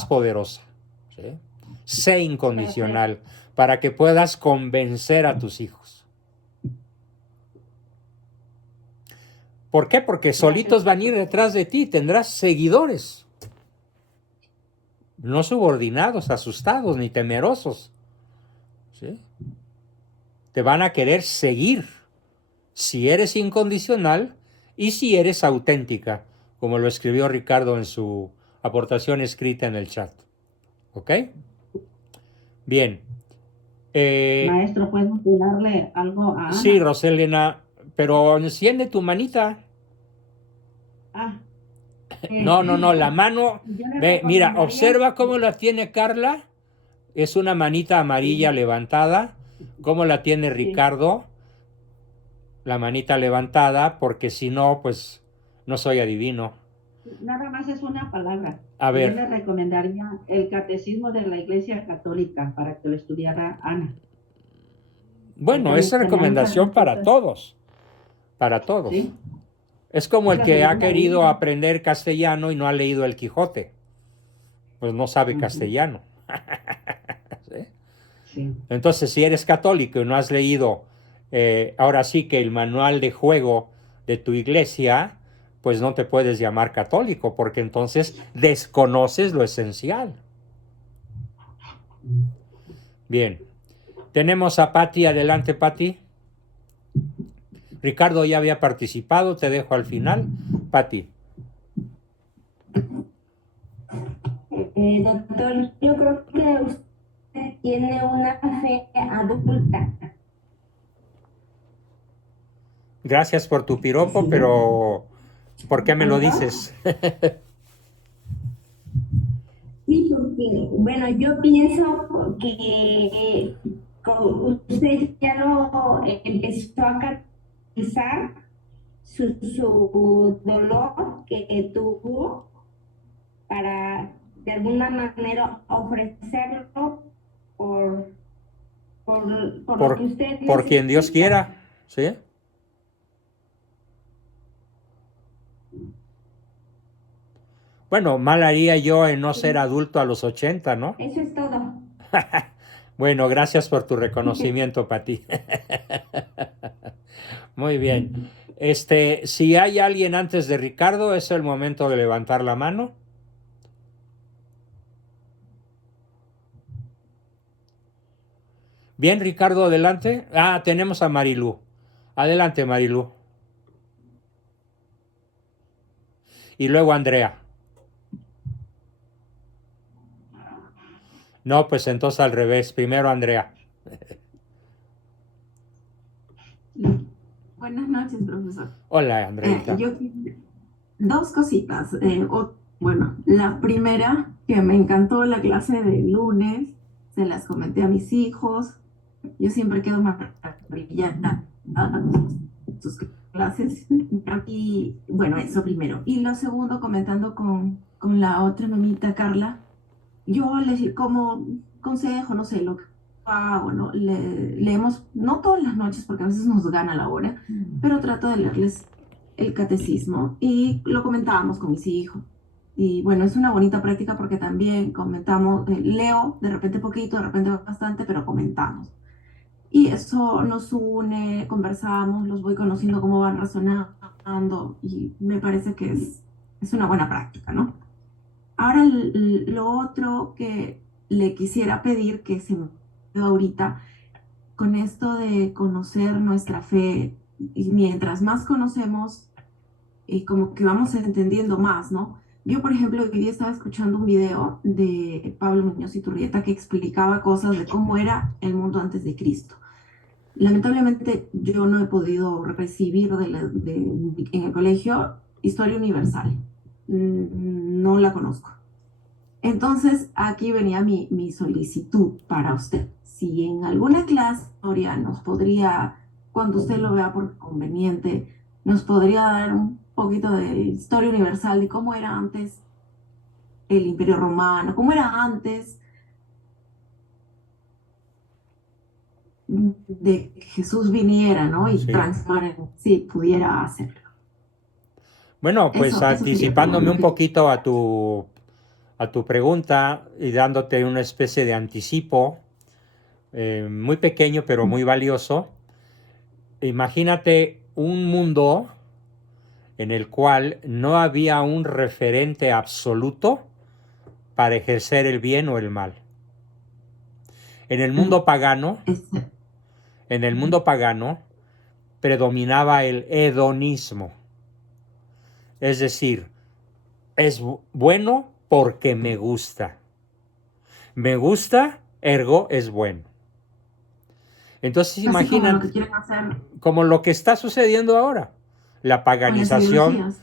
poderosa. ¿Sí? Sé incondicional para que puedas convencer a tus hijos. ¿Por qué? Porque solitos van a ir detrás de ti, tendrás seguidores. No subordinados, asustados ni temerosos. ¿Sí? Te van a querer seguir si eres incondicional y si eres auténtica, como lo escribió Ricardo en su aportación escrita en el chat. ¿Ok? Bien. Maestro, ¿puedo darle algo a Ana? Sí, Roselena, pero enciende tu manita. Ah. No, la mano. Ve, mira, observa cómo la tiene Carla. Es una manita amarilla levantada. ¿Cómo la tiene Ricardo? La manita levantada, porque si no, pues no soy adivino. Nada más es una palabra. A ver. Yo le recomendaría el Catecismo de la Iglesia Católica para que lo estudiara Ana. Bueno, esa recomendación para todos. Para todos. ¿Sí? Es como el que ha querido aprender castellano y no ha leído el Quijote. Pues no sabe castellano. ¿Sí? Sí. Entonces, si eres católico y no has leído, ahora sí que el manual de juego de tu iglesia, pues no te puedes llamar católico, porque entonces desconoces lo esencial. Bien. Tenemos a Pati. Adelante, Pati. Ricardo ya había participado, te dejo al final. Pati. Doctor, yo creo que usted tiene una fe adulta. Gracias por tu piropo, pero ¿por qué me lo dices? Sí, porque, bueno, yo pienso que usted ya lo empezó a canalizar su dolor que tuvo para de alguna manera ofrecerlo por lo que usted por quien Dios quiera, ¿sí? Bueno, mal haría yo en no ser adulto a los 80, ¿no? Eso es todo. Bueno, gracias por tu reconocimiento, Pati. Muy bien. Si hay alguien antes de Ricardo, es el momento de levantar la mano. Bien, Ricardo, adelante. Ah, tenemos a Marilú. Adelante, Marilu. Y luego Andrea. No, pues entonces al revés. Primero Andrea. Buenas noches, profesor. Hola, Andreita. Yo dos cositas. Bueno, la primera, que me encantó la clase de lunes, se las comenté a mis hijos. Yo siempre quedo maravillada a sus clases. Y bueno, eso primero. Y lo segundo, comentando con la otra mamita, Carla, yo les como consejo, no sé, lo que hago, ¿no? Leemos, no todas las noches, porque a veces nos gana la hora, pero trato de leerles el catecismo y lo comentábamos con mis hijos. Y bueno, es una bonita práctica porque también comentamos, leo de repente poquito, de repente bastante, pero comentamos. Y eso nos une, conversamos, los voy conociendo cómo van razonando y me parece que es una buena práctica, ¿no? Ahora lo otro que le quisiera pedir, que se me quedó ahorita, con esto de conocer nuestra fe, y mientras más conocemos, y como que vamos entendiendo más, ¿no? Yo, por ejemplo, hoy día estaba escuchando un video de Pablo Muñoz Iturrieta que explicaba cosas de cómo era el mundo antes de Cristo. Lamentablemente yo no he podido recibir en el colegio Historia Universal. No la conozco. Entonces, aquí venía mi solicitud para usted. Si en alguna clase de historia nos podría, cuando usted lo vea por conveniente, nos podría dar un poquito de historia universal de cómo era antes el Imperio Romano, cómo era antes de que Jesús viniera, ¿no? Y Sí. transformar, si pudiera hacerlo. Bueno, pues Eso anticipándome sería un poquito a tu pregunta y dándote una especie de anticipo, muy pequeño pero muy valioso. Imagínate un mundo en el cual no había un referente absoluto para ejercer el bien o el mal. En el mundo pagano, predominaba el hedonismo. Es decir, es bueno porque me gusta. Me gusta, ergo es bueno. Entonces imagínate, como lo que está sucediendo ahora, la paganización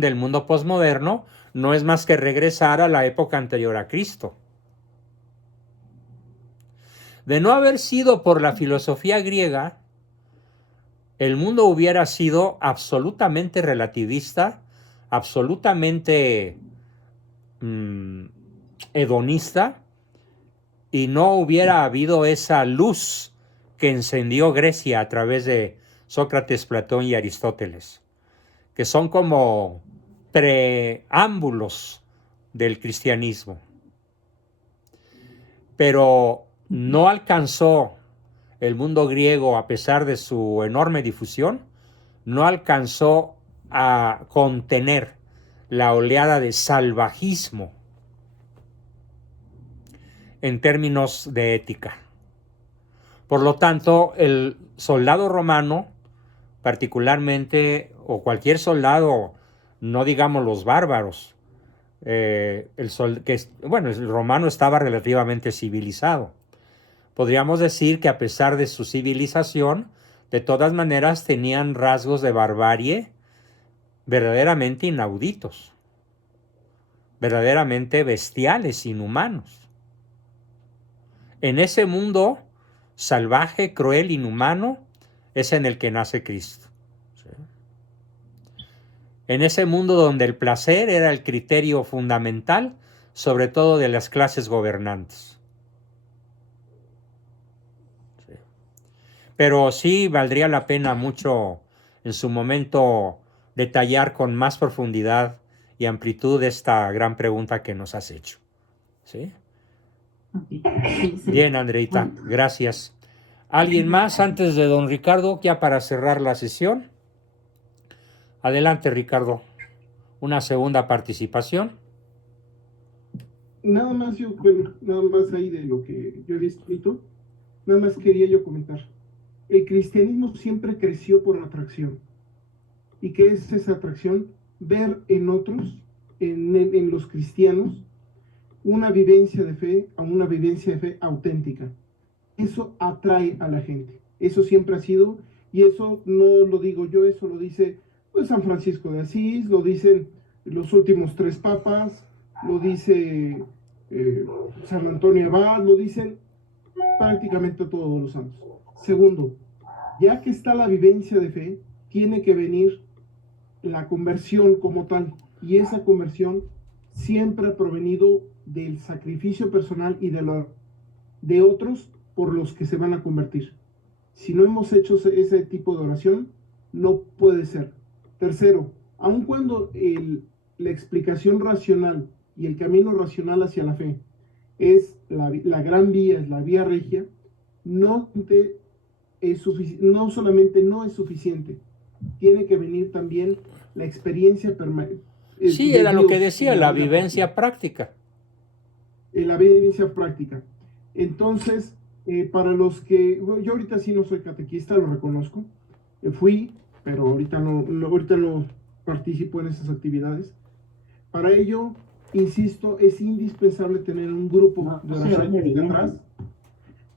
del mundo posmoderno no es más que regresar a la época anterior a Cristo. De no haber sido por la filosofía griega, el mundo hubiera sido absolutamente relativista, absolutamente hedonista, y no hubiera habido esa luz que encendió Grecia a través de Sócrates, Platón y Aristóteles, que son como preámbulos del cristianismo. Pero no alcanzó el mundo griego, a pesar de su enorme difusión, no alcanzó a contener la oleada de salvajismo en términos de ética. Por lo tanto, el soldado romano, particularmente, o cualquier soldado, no digamos los bárbaros, el romano estaba relativamente civilizado. Podríamos decir que a pesar de su civilización, de todas maneras tenían rasgos de barbarie verdaderamente inauditos, verdaderamente bestiales, inhumanos. En ese mundo salvaje, cruel, inhumano, es en el que nace Cristo. ¿Sí? En ese mundo donde el placer era el criterio fundamental, sobre todo de las clases gobernantes. ¿Sí? Pero sí valdría la pena mucho en su momento detallar con más profundidad y amplitud esta gran pregunta que nos has hecho. ¿Sí? Bien, Andreita, gracias. ¿Alguien más antes de don Ricardo, ya para cerrar la sesión? Adelante, Ricardo. Una segunda participación. Nada más ahí de lo que yo había escrito, nada más quería yo comentar. el cristianismo siempre creció por atracción. ¿Y qué es esa atracción? Ver en otros, en los cristianos, una vivencia de fe, una vivencia de fe auténtica. Eso atrae a la gente. Eso siempre ha sido, y eso no lo digo yo, eso lo dice pues San Francisco de Asís, lo dicen los últimos 3 papas, lo dice San Antonio Abad, lo dicen prácticamente todos los santos. Segundo, ya que está la vivencia de fe, tiene que venir la conversión como tal, y esa conversión siempre ha provenido del sacrificio personal y de otros por los que se van a convertir. Si no hemos hecho ese tipo de oración, no puede ser. Tercero, aun cuando la explicación racional y el camino racional hacia la fe es la gran vía, es la vía regia, no solamente no es suficiente, tiene que venir también la experiencia permanente. Sí, era lo que decía, la vivencia práctica. La vivencia práctica. Entonces, para los que, yo ahorita sí no soy catequista, lo reconozco, fui, pero ahorita no participo en esas actividades. Para ello, insisto, es indispensable tener un grupo de oración atrás.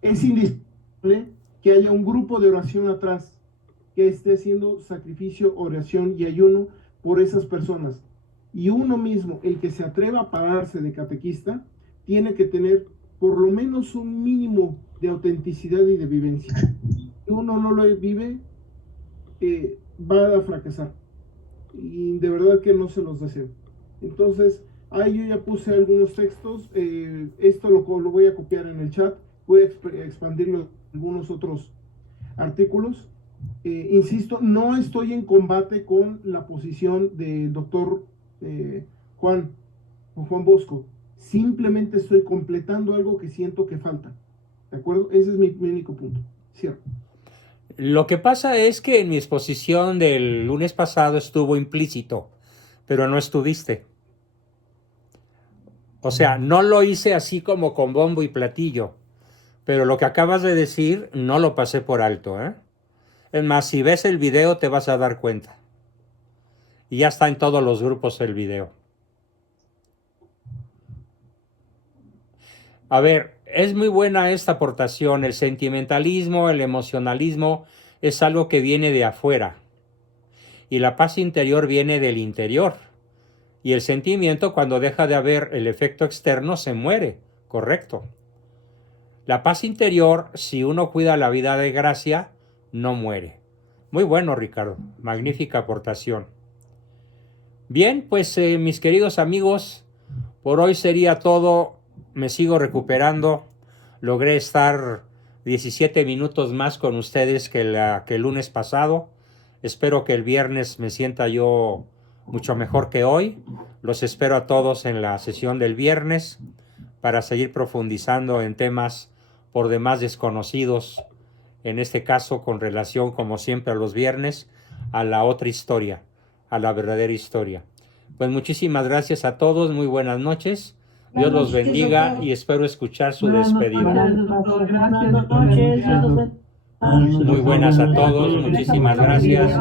Es indispensable que haya un grupo de oración atrás que esté haciendo sacrificio, oración y ayuno por esas personas. Y uno mismo, el que se atreva a pararse de catequista, tiene que tener por lo menos un mínimo de autenticidad y de vivencia. Si uno no lo vive, va a fracasar. Y de verdad que no se los deseo. Entonces, ahí yo ya puse algunos textos. Esto lo voy a copiar en el chat. Voy a expandirlo en algunos otros artículos. Insisto, no estoy en combate con la posición del doctor Juan Bosco. Simplemente estoy completando algo que siento que falta. ¿De acuerdo? Ese es mi único punto. Cierto. Lo que pasa es que en mi exposición del lunes pasado estuvo implícito, pero no estuviste. O sea, no lo hice así como con bombo y platillo, pero lo que acabas de decir no lo pasé por alto, ¿eh? Es más, si ves el video te vas a dar cuenta. Y ya está en todos los grupos el video. A ver, es muy buena esta aportación. El sentimentalismo, el emocionalismo es algo que viene de afuera. Y la paz interior viene del interior. Y el sentimiento, cuando deja de haber el efecto externo, se muere. Correcto. La paz interior, si uno cuida la vida de gracia, no muere. Muy bueno, Ricardo. Magnífica aportación. Bien, pues mis queridos amigos, por hoy sería todo. Me sigo recuperando. Logré estar 17 minutos más con ustedes que el lunes pasado. Espero que el viernes me sienta yo mucho mejor que hoy. Los espero a todos en la sesión del viernes para seguir profundizando en temas por demás desconocidos. En este caso, con relación, como siempre, a los viernes, a la otra historia, a la verdadera historia. Pues muchísimas gracias a todos. Muy buenas noches. Dios los bendiga y espero escuchar su despedida. Muy buenas a todos, muchísimas gracias.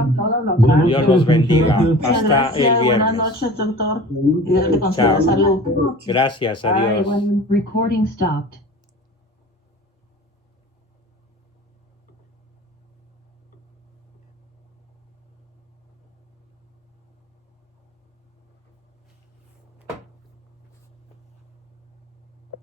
Dios los bendiga. Hasta el viernes. Buenas noches, doctor. Y Dios le conceda salud. Gracias, adiós. Recording stopped.